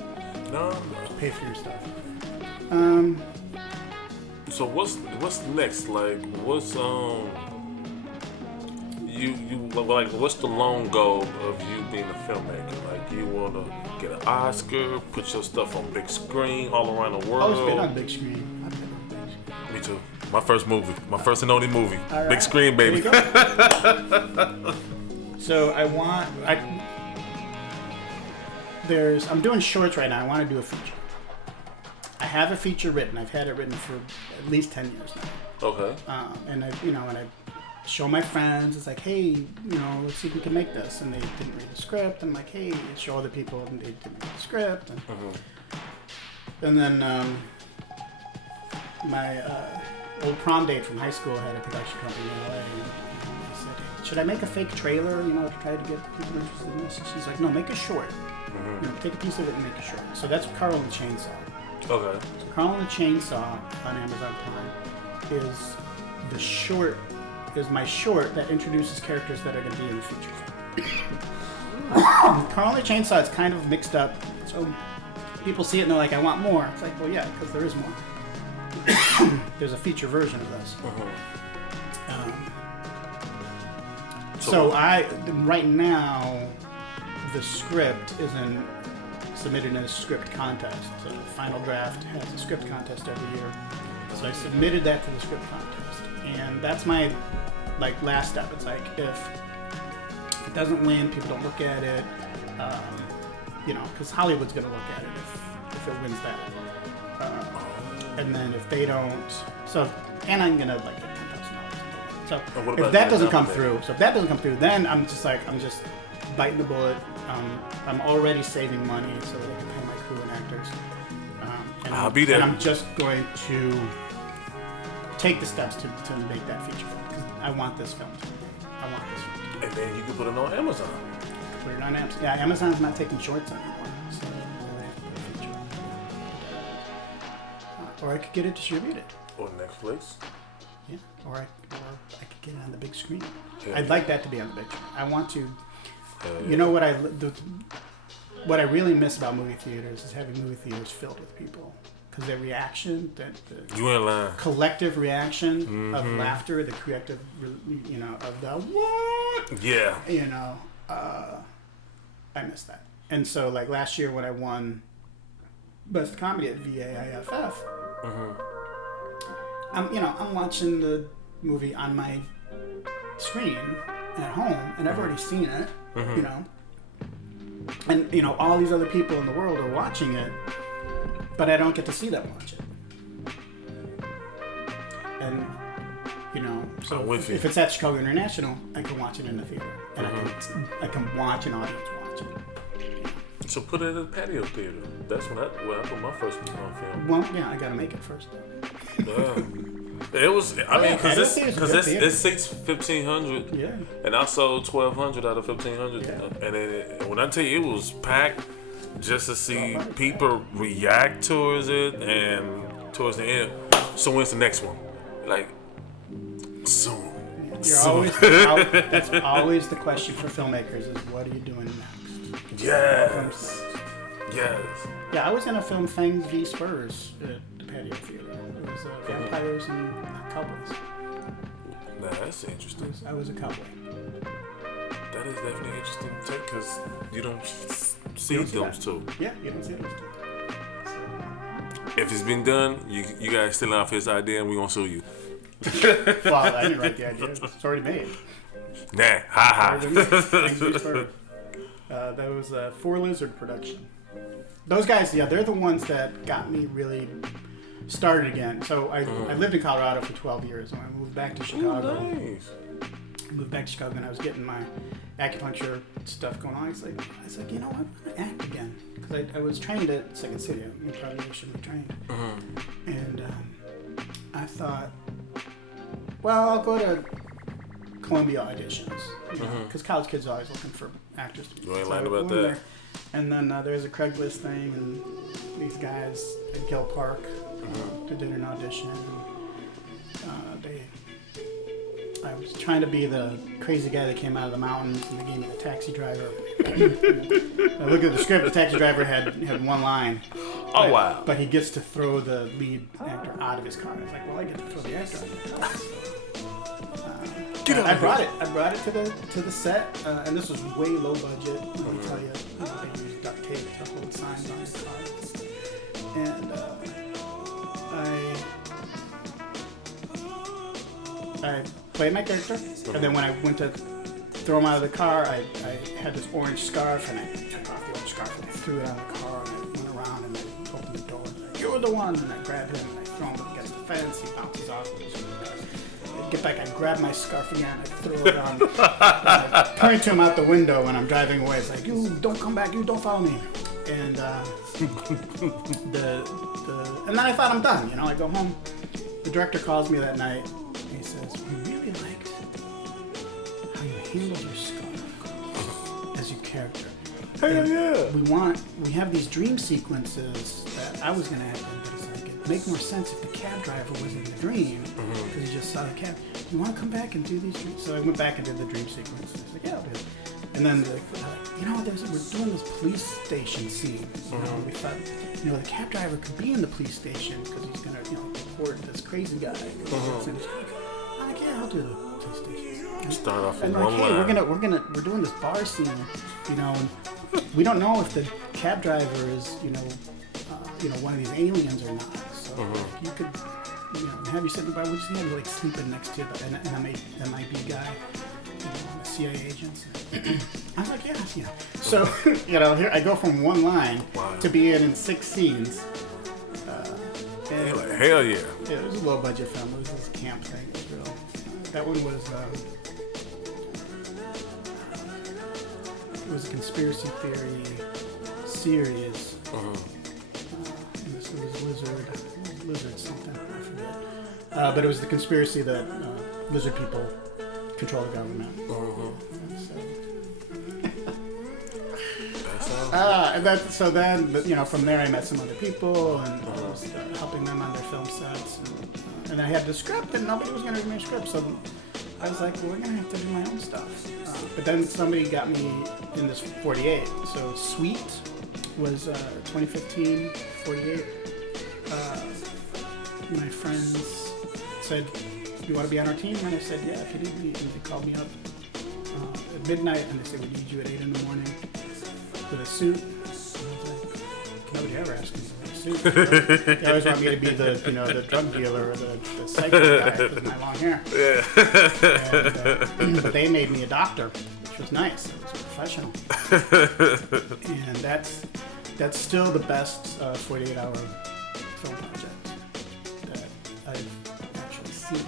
stuff. So what's next? Like what's what's the long goal of you being a filmmaker? Like you wanna get an Oscar, put your stuff on big screen all around the world? I've always been on big screen. I've been on big screen. Me too. My first movie, my first and only movie, All big right. screen, baby. There you go. So I'm doing shorts right now. I want to do a feature. I have a feature written. I've had it written for at least 10 years now. Okay. And when I show my friends, it's like, hey, let's see if we can make this. And they didn't read the script. I'm like, hey, show other people, and they didn't read the script. And then my old prom date from high school had a production company in LA. And I said, hey, should I make a fake trailer, to try to get people interested in this? And she's like, no, make a short. Take a piece of it and make a short. So that's Carl and the Chainsaw. Okay. So Carl and the Chainsaw on Amazon Prime is my short that introduces characters that are going to be in the feature film. Carl and the Chainsaw is kind of mixed up, so people see it and they're like, I want more. It's like, well, yeah, because there is more. There's a feature version of this. So right now, the script is submitted in a script contest. So the final draft has a script contest every year. So I submitted that to the script contest, and that's my last step. It's like if it doesn't win, people don't look at it, because Hollywood's gonna look at it if it wins that. And then if they don't, and I'm gonna get $10,000. So if that doesn't come through, then I'm just biting the bullet. I'm already saving money so that I can pay my crew and actors. I'll be there. And I'm just going to take the steps to make that feature film because I want this film to be made. I want this film to be made. And then you can put it on Amazon. Put it on Amazon. Yeah, Amazon's not taking shorts anymore, so I have to put a feature. Or I could get it distributed. Or Netflix. Yeah, or I could get it on the big screen. Yeah. I'd like that to be on the big screen. I want to. You know what I really miss about movie theaters is having movie theaters filled with people, because their reaction, you ain't lying. Collective reaction of laughter, the collective, of the what? Yeah. I miss that. And so last year when I won Best Comedy at VAIFF, I'm watching the movie on my screen at home, and I've already seen it. And all these other people in the world are watching it, but I don't get to see them watch it. And so if it's at Chicago International, I can watch it in the theater, and I can watch an audience watch it. So put it in the patio theater. That's when I put my first one on film. Well, yeah, I gotta make it first though. It was, because it seats 1,500. Yeah. And I sold 1,200 out of 1,500. Yeah. And then when I tell you, it was packed just to see people react towards it and towards the end. So when's the next one? Soon. That's always the question for filmmakers is, what are you doing next? Yes. Yeah, I was in a film, Fangs v. Spurs, at the patio theater. It was vampires and cowboys. Nah, that's interesting. I was a cowboy. That is definitely an interesting take, because you don't see those two. Yeah, you don't see those two. If it's been done, you guys stealing off his idea, and we're going to sue you. Well, I didn't write the idea. It's already made. Nah, ha. Fangs v. Spurs. That was a Four Lizard production. Those guys, they're the ones that got me really started again. So I lived in Colorado for 12 years. When I moved back to Chicago, and I was getting my acupuncture stuff going on. I was like, I want to act again, because I was trained at Second City. I probably should have trained. And I thought, well, I'll go to Columbia auditions, because college kids are always looking for actors to be. You ain't lying about that. And then there's a Craigslist thing, and these guys at Gill Park did an audition. They I was trying to be the crazy guy that came out of the mountains, and they gave me the taxi driver. I look at the script. The taxi driver had one line. Oh, wow. But he gets to throw the lead actor out of his car. I was like, well, I get to throw the actor out of the car. I brought it to the set, and this was way low budget. Let me tell you, they used duct tape to hold signs on the car. And I played my character, and then when I went to throw him out of the car, I had this orange scarf, and I took off the orange scarf and I threw it out of the car, and I went around and I opened the door, and I said, "You're the one!" And I grabbed him and I throw him against the fence. He bounces off. I get back, I grab my scarf again, I throw it on. I point to him out the window when I'm driving away. It's like, "You don't come back! You don't follow me!" And and then I thought I'm done. I go home. The director calls me that night. He says, "We really liked how you handled your scarf as your character. Hell yeah! We have these dream sequences that I was gonna have them, but it's like it'd make more sense if the cab driver was in the dream because you just saw the cab. You want to come back and do these dreams?" So I went back and did the dream sequence. I was like, "Yeah, I'll do it." And then we're doing this police station scene. We thought, the cab driver could be in the police station because he's gonna, report this crazy guy. I'm like, "Yeah, I'll do the police station." And start off with one line. We're doing this bar scene, and we don't know if the cab driver is, one of these aliens or not. So you could, have you sitting by, we just have you sleeping next to an MIB guy. CIA agents. I was like, yeah. So, here I go from one line to be in 6 scenes. And You're like, hell yeah. Yeah, it was a low budget film. It was this camp thing. That one it was a conspiracy theory series. This was lizard something, I forget. But it was the conspiracy that lizard people control the government. So then, from there I met some other people and I was helping them on their film sets. And I had the script and nobody was going to read my script. So I was like, well, we're going to have to do my own stuff. But then somebody got me in this 48. So Sweet was 2015 48. My friends said, "You want to be on our team?" And I said, "Yeah, if you need me." And they called me up at midnight and they said, "We need you at 8 in the morning with a suit." And I was like, nobody ever asked me to wear a suit. They always want me to be the drug dealer or the psycho guy with my long hair. Yeah. But they made me a doctor, which was nice. It was professional. And that's still the best 48-hour film project that I've actually seen.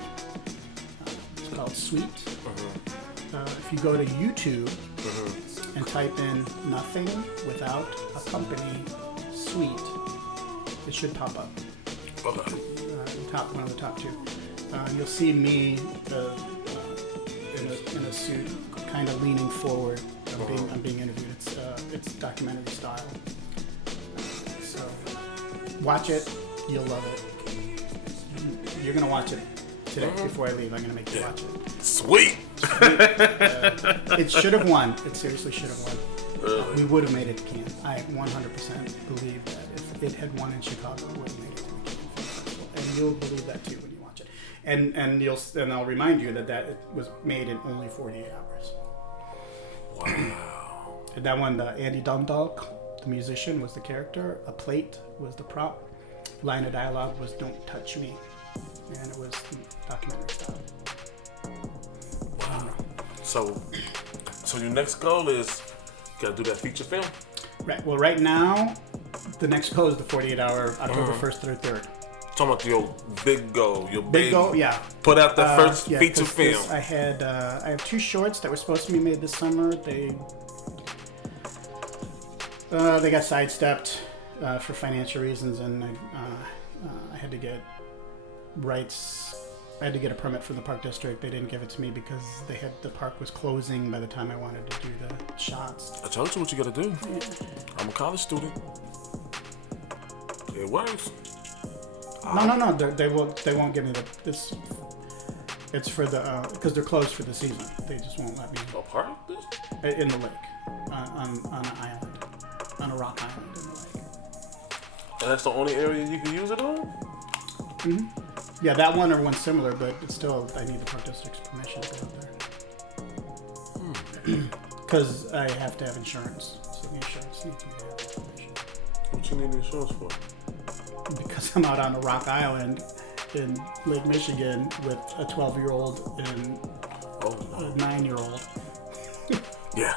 It's called Sweet. If you go to YouTube and type in "nothing without a company Sweet," it should pop up. Okay. One of the top 2. You'll see me in a suit, kind of leaning forward. I'm being interviewed. It's documentary style. So watch it. You'll love it. You're gonna watch it today before I leave. I'm gonna make you watch it. Sweet. It should have won. It seriously should have won. Really? We would have made it to Cannes. I 100% believe that if it had won in Chicago, it would have made it to the Cannes Film Festival. And you'll believe that too when you watch it. And I'll remind you that it was made in only 48 hours. Wow. And that one, Andy Dundalk, the musician, was the character. A plate was the prop. Line of dialogue was "Don't touch me," and it was documentary style. Wow. So your next goal is you gotta do that feature film? Right. Well, right now, the next goal is the 48-hour October 1st through 3rd. Talking about your big goal, Big goal, yeah. Put out the first feature film. I have 2 shorts that were supposed to be made this summer. They got sidestepped for financial reasons, and I had to get rights. I had to get a permit from the park district. They didn't give it to me because the park was closing by the time I wanted to do the shots. I told you what you gotta do. Yeah. I'm a college student. It works. No. They won't give me this. It's for the because they're closed for the season. They just won't let me A park? in the lake on an island, on a rock island in the lake. And that's the only area you can use it on? Mm-hmm. Yeah, that one or one similar, but it's still I need the park district's permission to go out there. Because I have to have insurance, so the insurance needs me to have permission. What you need insurance for? Because I'm out on a rock island in Lake Michigan with a 12-year-old and a 9-year-old. Yeah.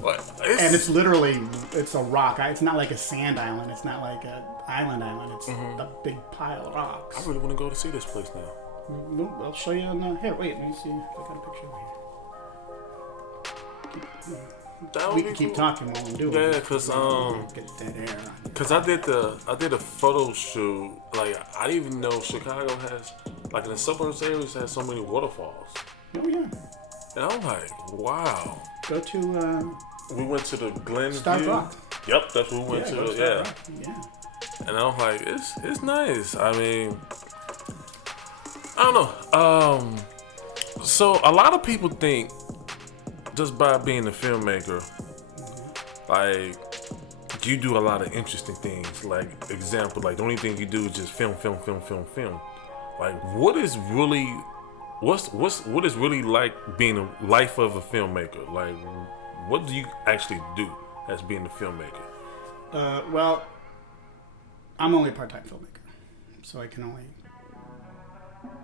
What? And it's literally, it's a rock. It's not like a sand island. It's not like an island. It's a big pile of rocks. I really want to go to see this place now. I'll show you on here. Wait, let me see if I got a picture over here. We can keep talking while I'm doing it. Yeah, cause get that air on. Cause I did a photo shoot. Like I didn't even know Chicago has, like in the suburbs areas, has so many waterfalls. Oh yeah. And I'm like, wow. Go to. We went to the Glen Star View. Rock. Yep, that's what we went to. Yeah. Yeah. And I'm like, it's nice. I mean, I don't know. So a lot of people think just by being a filmmaker, like you do a lot of interesting things. Like example, like the only thing you do is just film. Like what is really like being a life of a filmmaker? Like what do you actually do as being a filmmaker? Well, I'm only a part-time filmmaker, so I can only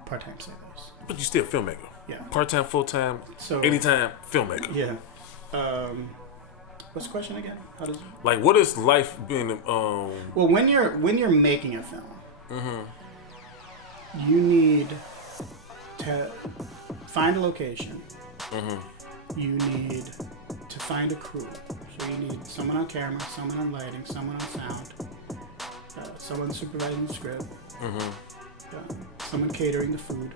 part-time say this. But you still a filmmaker. Yeah. Part-time, full-time, so anytime filmmaker. Yeah. What's the question again? How does? Like, what is life being? Well, when you're making a film, you need to find a location. You need to find a crew. So you need someone on camera, someone on lighting, someone on sound, someone supervising the script, someone catering the food,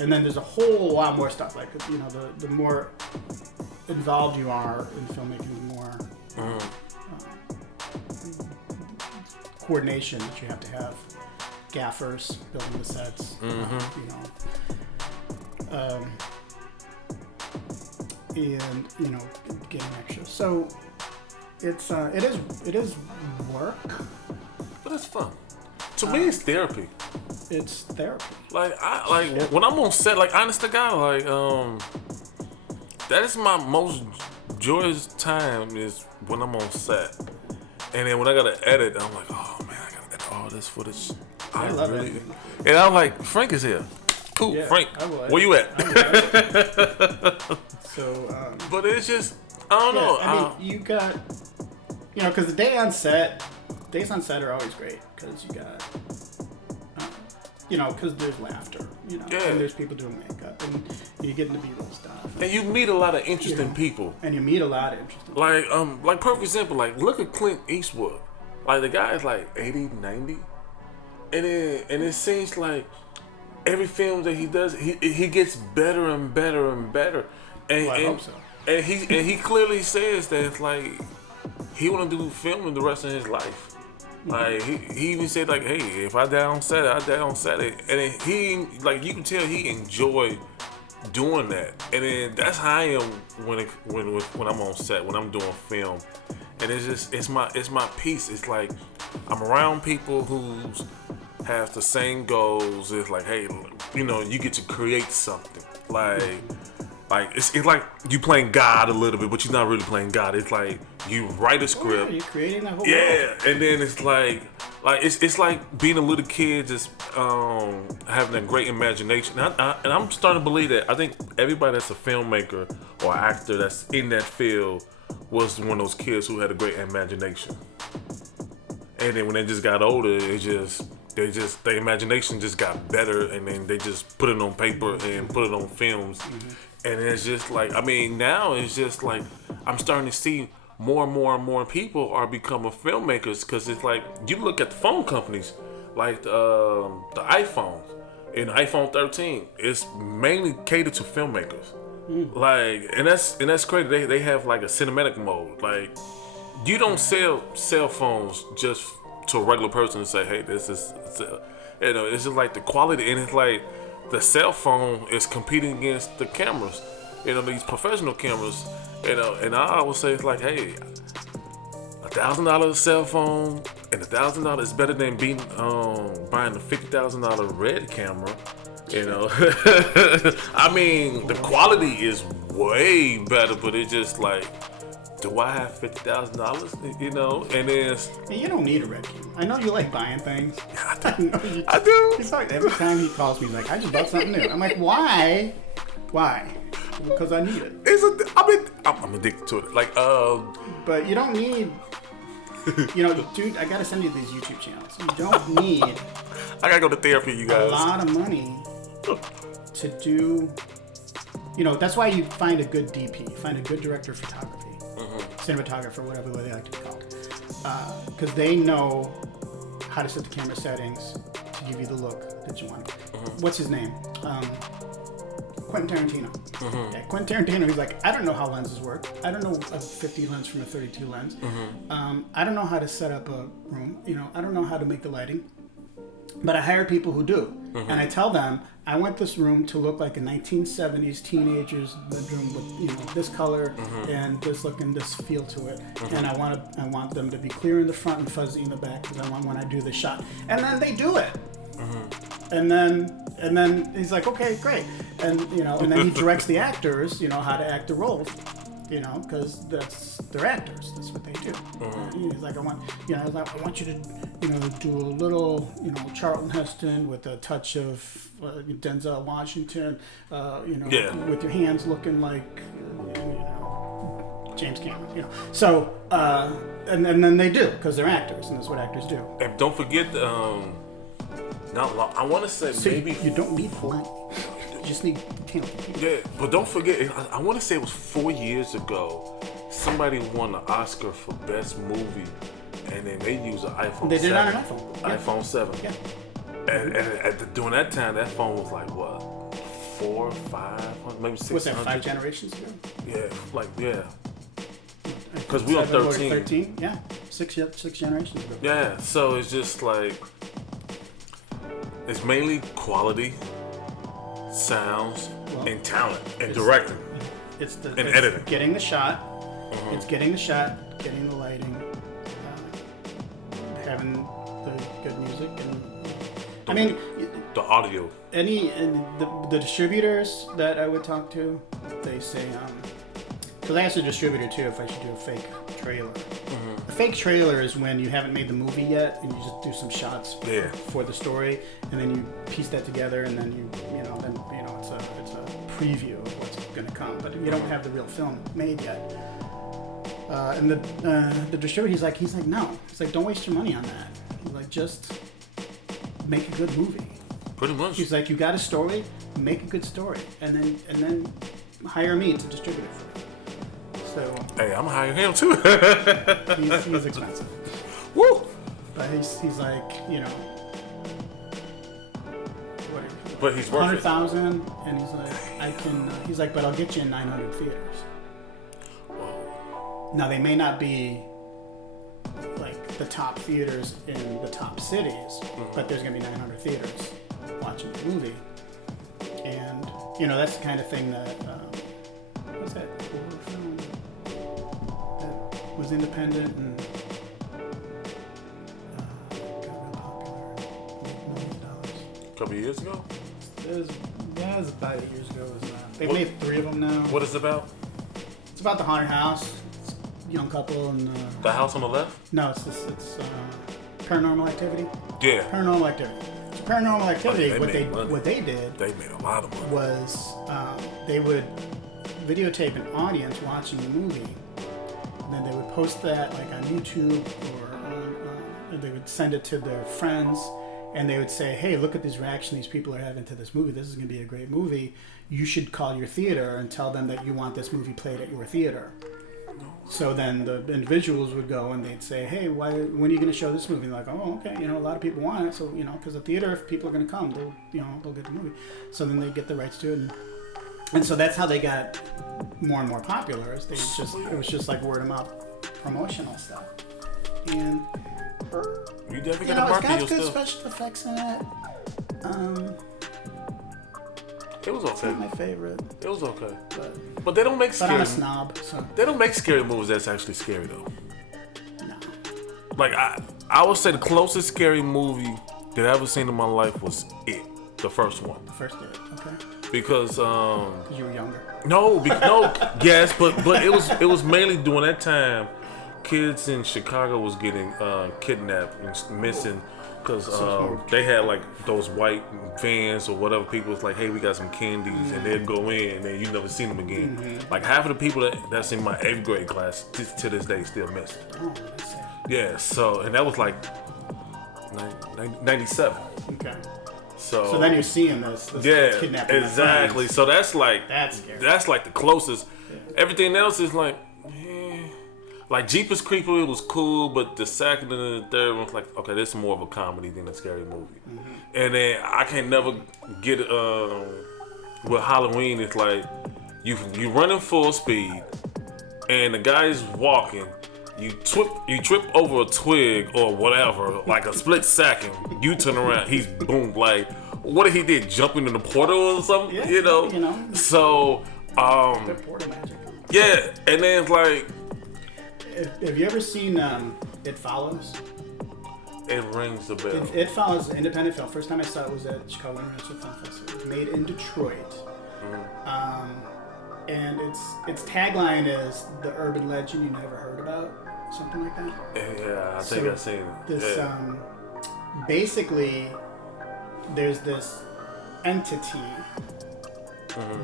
and then there's a whole lot more stuff. Like the more involved you are in filmmaking, the more coordination that you have to have. Gaffers building the sets, and getting extras. So it is work, but it's fun. To me, it's therapy. It's therapy. Like when I'm on set, like honest to God, like that is my most joyous time is when I'm on set, and then when I gotta edit, I'm like, oh man, I gotta edit all this footage. I love it. And I'm like, Phranque is here. Cool, Yeah, Phranque. Where you at? So, but it's just, I don't know. I mean, you got, because the days on set are always great because you got, because there's laughter, and there's people doing makeup, and you get into B-roll stuff. And you meet a lot of interesting people. And you meet a lot of interesting people. Like perfect example, like look at Clint Eastwood. Like the guy is like 80, 90. And it seems like every film that he does, he gets better and better and better. And, I hope so. And he clearly says that it's like he want to do filming the rest of his life. Like he even said like, hey, if I die on set, I die on set. And he like you can tell he enjoy doing that. And then that's how I am when I'm on set, when I'm doing film. And it's my piece. It's like I'm around people who have the same goals. It's like, hey, you get to create something. Like it's like you playing God a little bit, but you're not really playing God. It's like you write a script. You're creating that whole world. And then it's like it's like being a little kid, just having a great imagination. And I'm starting to believe that. I think everybody that's a filmmaker or actor that's in that field was one of those kids who had a great imagination. And then when they just got older, their imagination just got better, and then they just put it on paper and put it on films. And it's just like, I mean, now it's just like I'm starting to see more and more people are becoming filmmakers, because it's like you look at the phone companies, like the iPhone and iPhone 13. It's mainly catered to filmmakers. Like, and that's crazy. They have like a cinematic mode. Like, you don't sell cell phones just to a regular person and say, hey, this is. it's just like the quality, and it's like the cell phone is competing against the cameras. These professional cameras. And I always say it's like, hey, $1,000 cell phone and $1,000 is better than buying a $50,000 red camera. I mean, the quality is way better, but it's just like, do I have $50,000? And then you don't need a red camera. I know you like buying things. Yeah, I do. He's like, every time he calls me, he's like, I just bought something new. I'm like, why? Because I need it. I'm addicted to it. Like, but you don't need. Dude, I gotta send you these YouTube channels. You don't need. I gotta go to therapy, you guys. A lot of money to do. That's why you find a good DP, find a good director of photography, cinematographer, whatever way they like to be called, because they know how to set the camera settings to give you the look that you want. What's his name? Quentin Tarantino. Yeah, Quentin Tarantino, he's like, I don't know how lenses work. I don't know a 50 lens from a 32 lens. I don't know how to set up a room. I don't know how to make the lighting. But I hire people who do. And I tell them, I want this room to look like a 1970s teenager's bedroom with, this color and this look and this feel to it. And I want them to be clear in the front and fuzzy in the back because I want when I do the shot. And then they do it. And then he's like, okay, great. And and then he directs the actors, how to act the roles, because they're actors. That's what they do. He's like, I want you to, do a little, Charlton Heston with a touch of Denzel Washington, with your hands looking like, James Cameron, So, and then they do because they're actors, and that's what actors do. And don't forget, I want to say maybe you don't need light. You just need talent. Yeah, but don't forget, I want to say it was 4 years ago. Somebody won an Oscar for best movie, and then they used an iPhone. They did 7, it on an iPhone. Yeah. iPhone 7. Yeah. And during that time, that phone was like what, 4, 5, maybe 600. What's that? 5 generations ago. Yeah, Because we on 13. 13. Yeah, six generations ago. Yeah, so it's just like. It's mainly quality, sounds, and talent, and directing, and editing. Getting the shot. It's getting the shot, getting the lighting, having the good music, and the audio. The distributors that I would talk to, they say, because I asked the distributor too if I should do a fake trailer. A fake trailer is when you haven't made the movie yet and you just do some shots for the story, and then you piece that together, and then it's a preview of what's going to come, but you don't have the real film made yet. And the distributor, he's like, no, it's like, don't waste your money on that. He's like, just make a good movie. Pretty much. He's like, you got a story, make a good story, and then hire me to distribute it for you. So, hey, I'm hiring him too. he's expensive. Woo! But he's like, but he's worth $100,000, and he's like, I can. He's like, but I'll get you in 900 theaters. Whoa. Now they may not be like the top theaters in the top cities, but there's gonna be 900 theaters watching the movie, and that's the kind of thing that what's that horror film that was independent and got real popular, made millions of dollars. A couple of years ago? It was about 8 years ago. They've made 3 of them now. What is it about? It's about the haunted house. It's a young couple and the house on the left? No, it's Paranormal Activity. Yeah. Paranormal Activity. So Paranormal Activity. What they did. They made a lot of money. Was they would videotape an audience watching the movie, and then they would post that like on YouTube or they would send it to their friends, and they would say, "Hey, look at this reaction these people are having to this movie. This is going to be a great movie. You should call your theater and tell them that you want this movie played at your theater." So then the individuals would go and they'd say, "Hey, when are you going to show this movie?" And they're like, "Oh, okay. A lot of people want it, so because the theater, if people are going to come, they'll get the movie." So then they get the rights to it, and so that's how they got more and more popular. It was just like word of mouth promotional stuff, and you definitely got to market your it's got good stuff. special effects in it. It was It's okay. not my favorite, It was okay. but But they don't make I'm scary. a snob, so They don't make scary movies that's actually scary though. no. Like I would say the closest scary movie that I ever seen in my life was It, the first one. The first did, okay. Because Because you were younger. no, yes, but it was mainly during that time, kids in Chicago was getting kidnapped and missing because they had like those white vans or whatever. People was like, hey, we got some candies, and they'd go in and you never seen them again. Like half of the people that's in my 8th grade class to this day still missing. Oh, that's sad. Yeah, so and that was like 97. Okay. So then you're seeing this yeah, kidnapping. exactly. So that's like That's scary. that's like the closest. Yeah. Everything else is like, like Jeepers Creepers, it was cool, but the second and the third one was like, okay, this is more of a comedy than a scary movie. And then I can never get with Halloween. It's like you running full speed, and the guy's walking. You trip over a twig or whatever, like a split second. You turn around, he's boom. Like, what if he did jumping in the portal or something? Yeah, you know. So, The portal magic. yeah, and then it's like Have you ever seen It Follows? it rings the bell. It Follows, an independent film. First time I saw it was at Chicago International Film Festival. It was made in Detroit. And its tagline is the urban legend you never heard about, something like that. Yeah, I think I've seen it. This Yeah. basically, there's this entity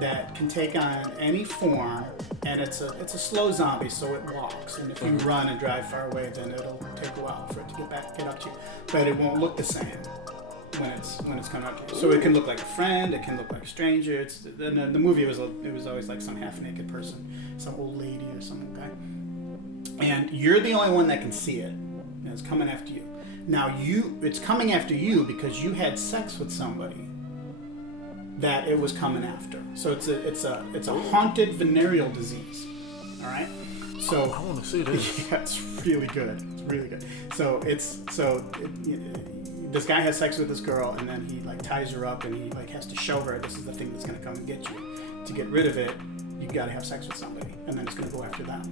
that can take on any form, and it's a slow zombie, so it walks. And if you run and drive far away, then it'll take a while for it to get up to you. But it won't look the same when it's coming up to you. So it can look like a friend, it can look like a stranger. The movie was always like some half naked person, some old lady or some guy, and you're the only one that can see it. And it's coming after you. Now it's coming after you because you had sex with somebody that it was coming after. So it's a haunted venereal disease. All right. So I want to see this. yeah, it's really good. It's really good. So this guy has sex with this girl, and then he like ties her up, and he like has to show her this is the thing that's gonna come and get you. To get rid of it, you gotta have sex with somebody, and then it's gonna go after them.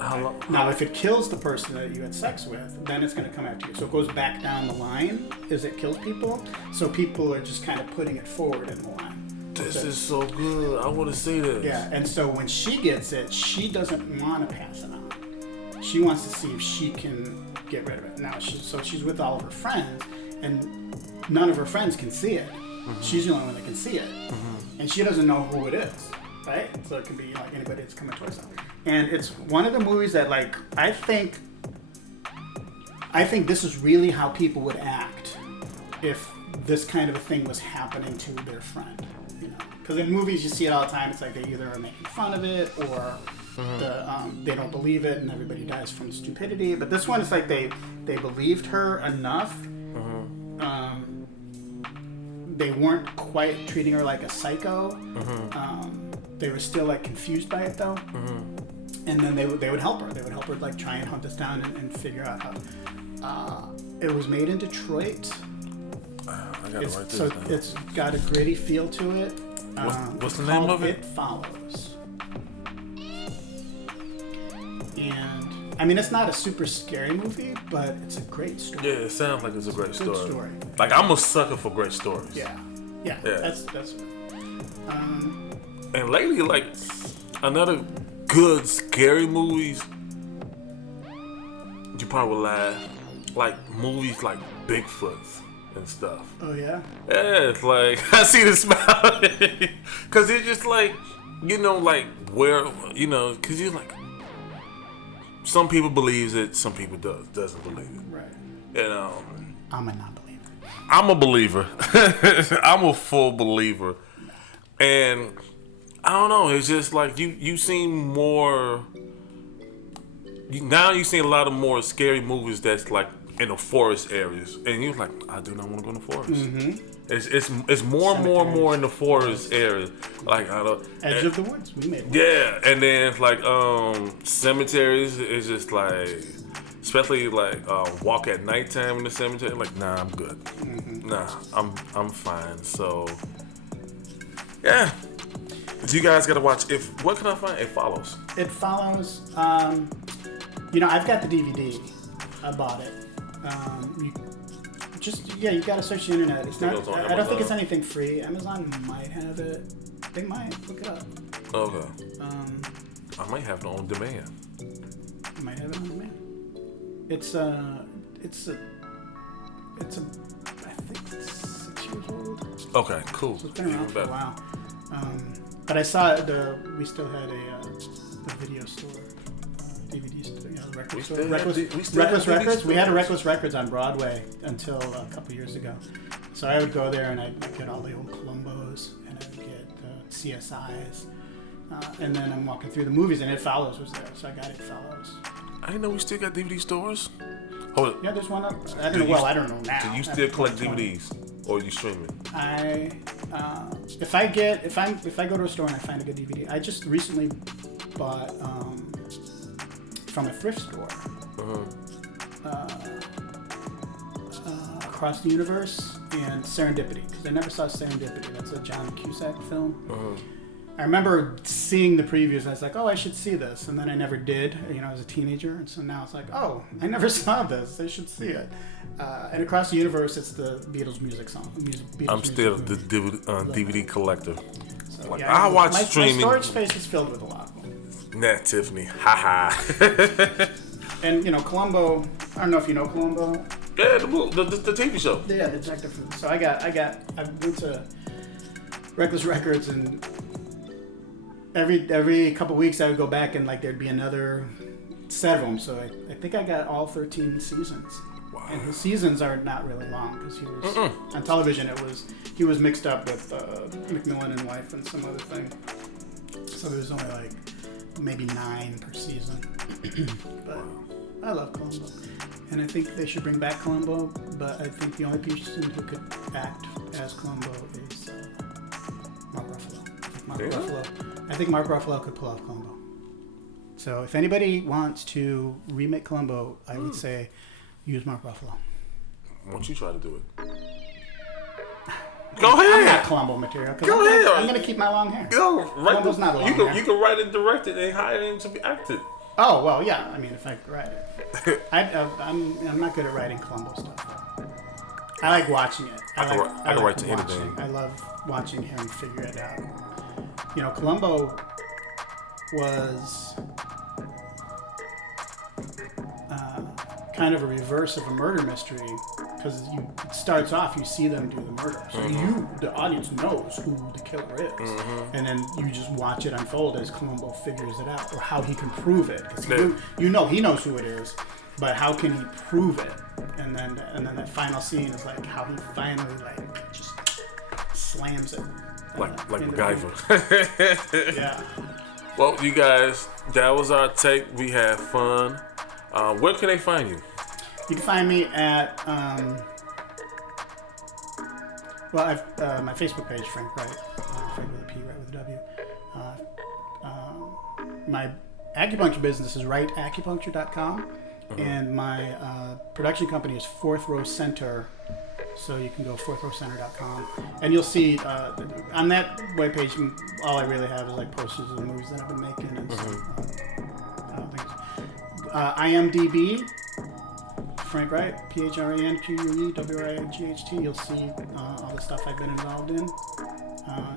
How long? Now, if it kills the person that you had sex with, then it's gonna come after you. So it goes back down the line as it kills people. So people are just kind of putting it forward in the line. This is so good. I want to see this. Yeah, and so when she gets it, she doesn't want to pass it on. She wants to see if she can get rid of it. Now, she's with all of her friends, and none of her friends can see it. She's the only one that can see it, and she doesn't know who it is, right? So it could be like anybody that's coming towards them. And it's one of the movies that, like, I think this is really how people would act if this kind of a thing was happening to their friend. You know, because in movies you see it all the time. It's like they either are making fun of it or they don't believe it, and everybody dies from stupidity. But this one, it's like they believed her enough. They weren't quite treating her like a psycho. They were still like confused by it though. And then they would help her. They would help her like try and hunt this down and figure out how. It was made in Detroit. I gotta write this So down. it's got a gritty feel to it. What's the it's name called of it? It Follows. And I mean, it's not a super scary movie, but it's a great story. Yeah, it sounds like it's a great Good story. story. Like I'm a sucker for great stories. Yeah. That's. And lately, like another good scary movies, you probably will laugh. Like movies like Bigfoots and stuff. Oh yeah. Yeah, it's like I see the smile because it's just like like where because you're like some people believes it, some people doesn't believe it. Right. I'm a non-believer. I'm a believer. I'm a full believer, and I don't know. It's just like you seen more. Now you see a lot of more scary movies that's like in the forest areas, and you're like, I do not want to go in the forest. It's more and more in the forest area. Like I don't Edge of the Woods. We made one. yeah, and then it's like cemeteries is just like especially like walk at nighttime in the cemetery. Like, nah, I'm good. Nah, I'm fine. So, yeah. You guys gotta watch. What can I find? It Follows. It Follows. I've got the DVD. I bought it. You gotta search the internet. It's not. I don't think it's anything free. Amazon might have it. They might. Look it up. Okay. I might have it on demand. You might have it on demand. It's I think it's 6 years old. Okay, cool. So it's been around for a while. But I saw we still had a video store, DVD store, the record store. Reckless Records. We had a Reckless Records on Broadway until a couple years ago. So I would go there and I'd get all the old Columbos and I would get CSIs. And then I'm walking through the movies and It Follows was there. So I got It Follows. I didn't know we still got DVD stores. Hold it. Yeah, there's one up. I don't know now. Do you still collect DVDs or are you streaming? If I go to a store and I find a good DVD, I just recently bought from a thrift store Across the Universe and Serendipity, because I never saw Serendipity. That's a John Cusack film. I remember seeing the previews and I was like, oh, I should see this, and then I never did, as a teenager, and so now it's like, oh, I never saw this, I should see it. And Across the Universe, it's the Beatles music song. I'm still the DVD collector. So, I watch streaming. My storage space is filled with a lot of them. Nah, Tiffany, haha. And Columbo, I don't know if you know Columbo. Yeah, the TV show. Yeah, Detective. So I went to Reckless Records, and every couple weeks I would go back and there'd be another set of them. So I think I got all 13 seasons. Wow. And his seasons are not really long because he was on television. He was mixed up with Macmillan and Wife and some other thing. So there was only maybe 9 per season. But I love Columbo, and I think they should bring back Columbo. But I think the only person who could act as Columbo is Mark Ruffalo. I think Mark Ruffalo could pull off Columbo. So if anybody wants to remake Columbo, I would say use Mark Ruffalo. Why don't you try to do it? Go ahead. I'm not Columbo material. Go ahead. I'm going to keep my long hair. Columbo's not long hair. You can write it, direct it, and hire him to be acted. Oh, well, yeah. I mean, if I could write it. I'm not good at writing Columbo stuff, though. I like watching it. I can write to anything. I love watching him figure it out. Columbo was kind of a reverse of a murder mystery, because it starts off, you see them do the murder. So the audience knows who the killer is. And then you just watch it unfold as Columbo figures it out, or how he can prove it. Because he knows who it is, but how can he prove it? And then that final scene is how he finally just slams it. Like MacGyver. Yeah. Well, you guys, that was our take. We had fun. Where can they find you? You can find me at my Facebook page, Phranque Wright, Phranque with a P, Wright with a W. My acupuncture business is wrightacupuncture.com, and my production company is Fourth Row Center. So you can go fourthrowcenter.com, and you'll see on that webpage, all I really have is posters of the movies that I've been making and things. IMDb, Phranque Wright, PHRANQUE You'll see all the stuff I've been involved in.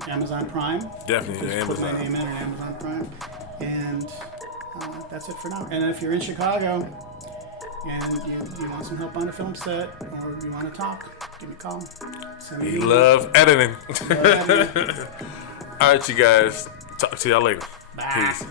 Amazon Prime. Definitely, Just put my name in on Amazon Prime, and that's it for now. And if you're in Chicago and you want some help on a film set, or you want to talk, give me a call. We love editing. All right, you guys. Talk to y'all later. Bye. Peace.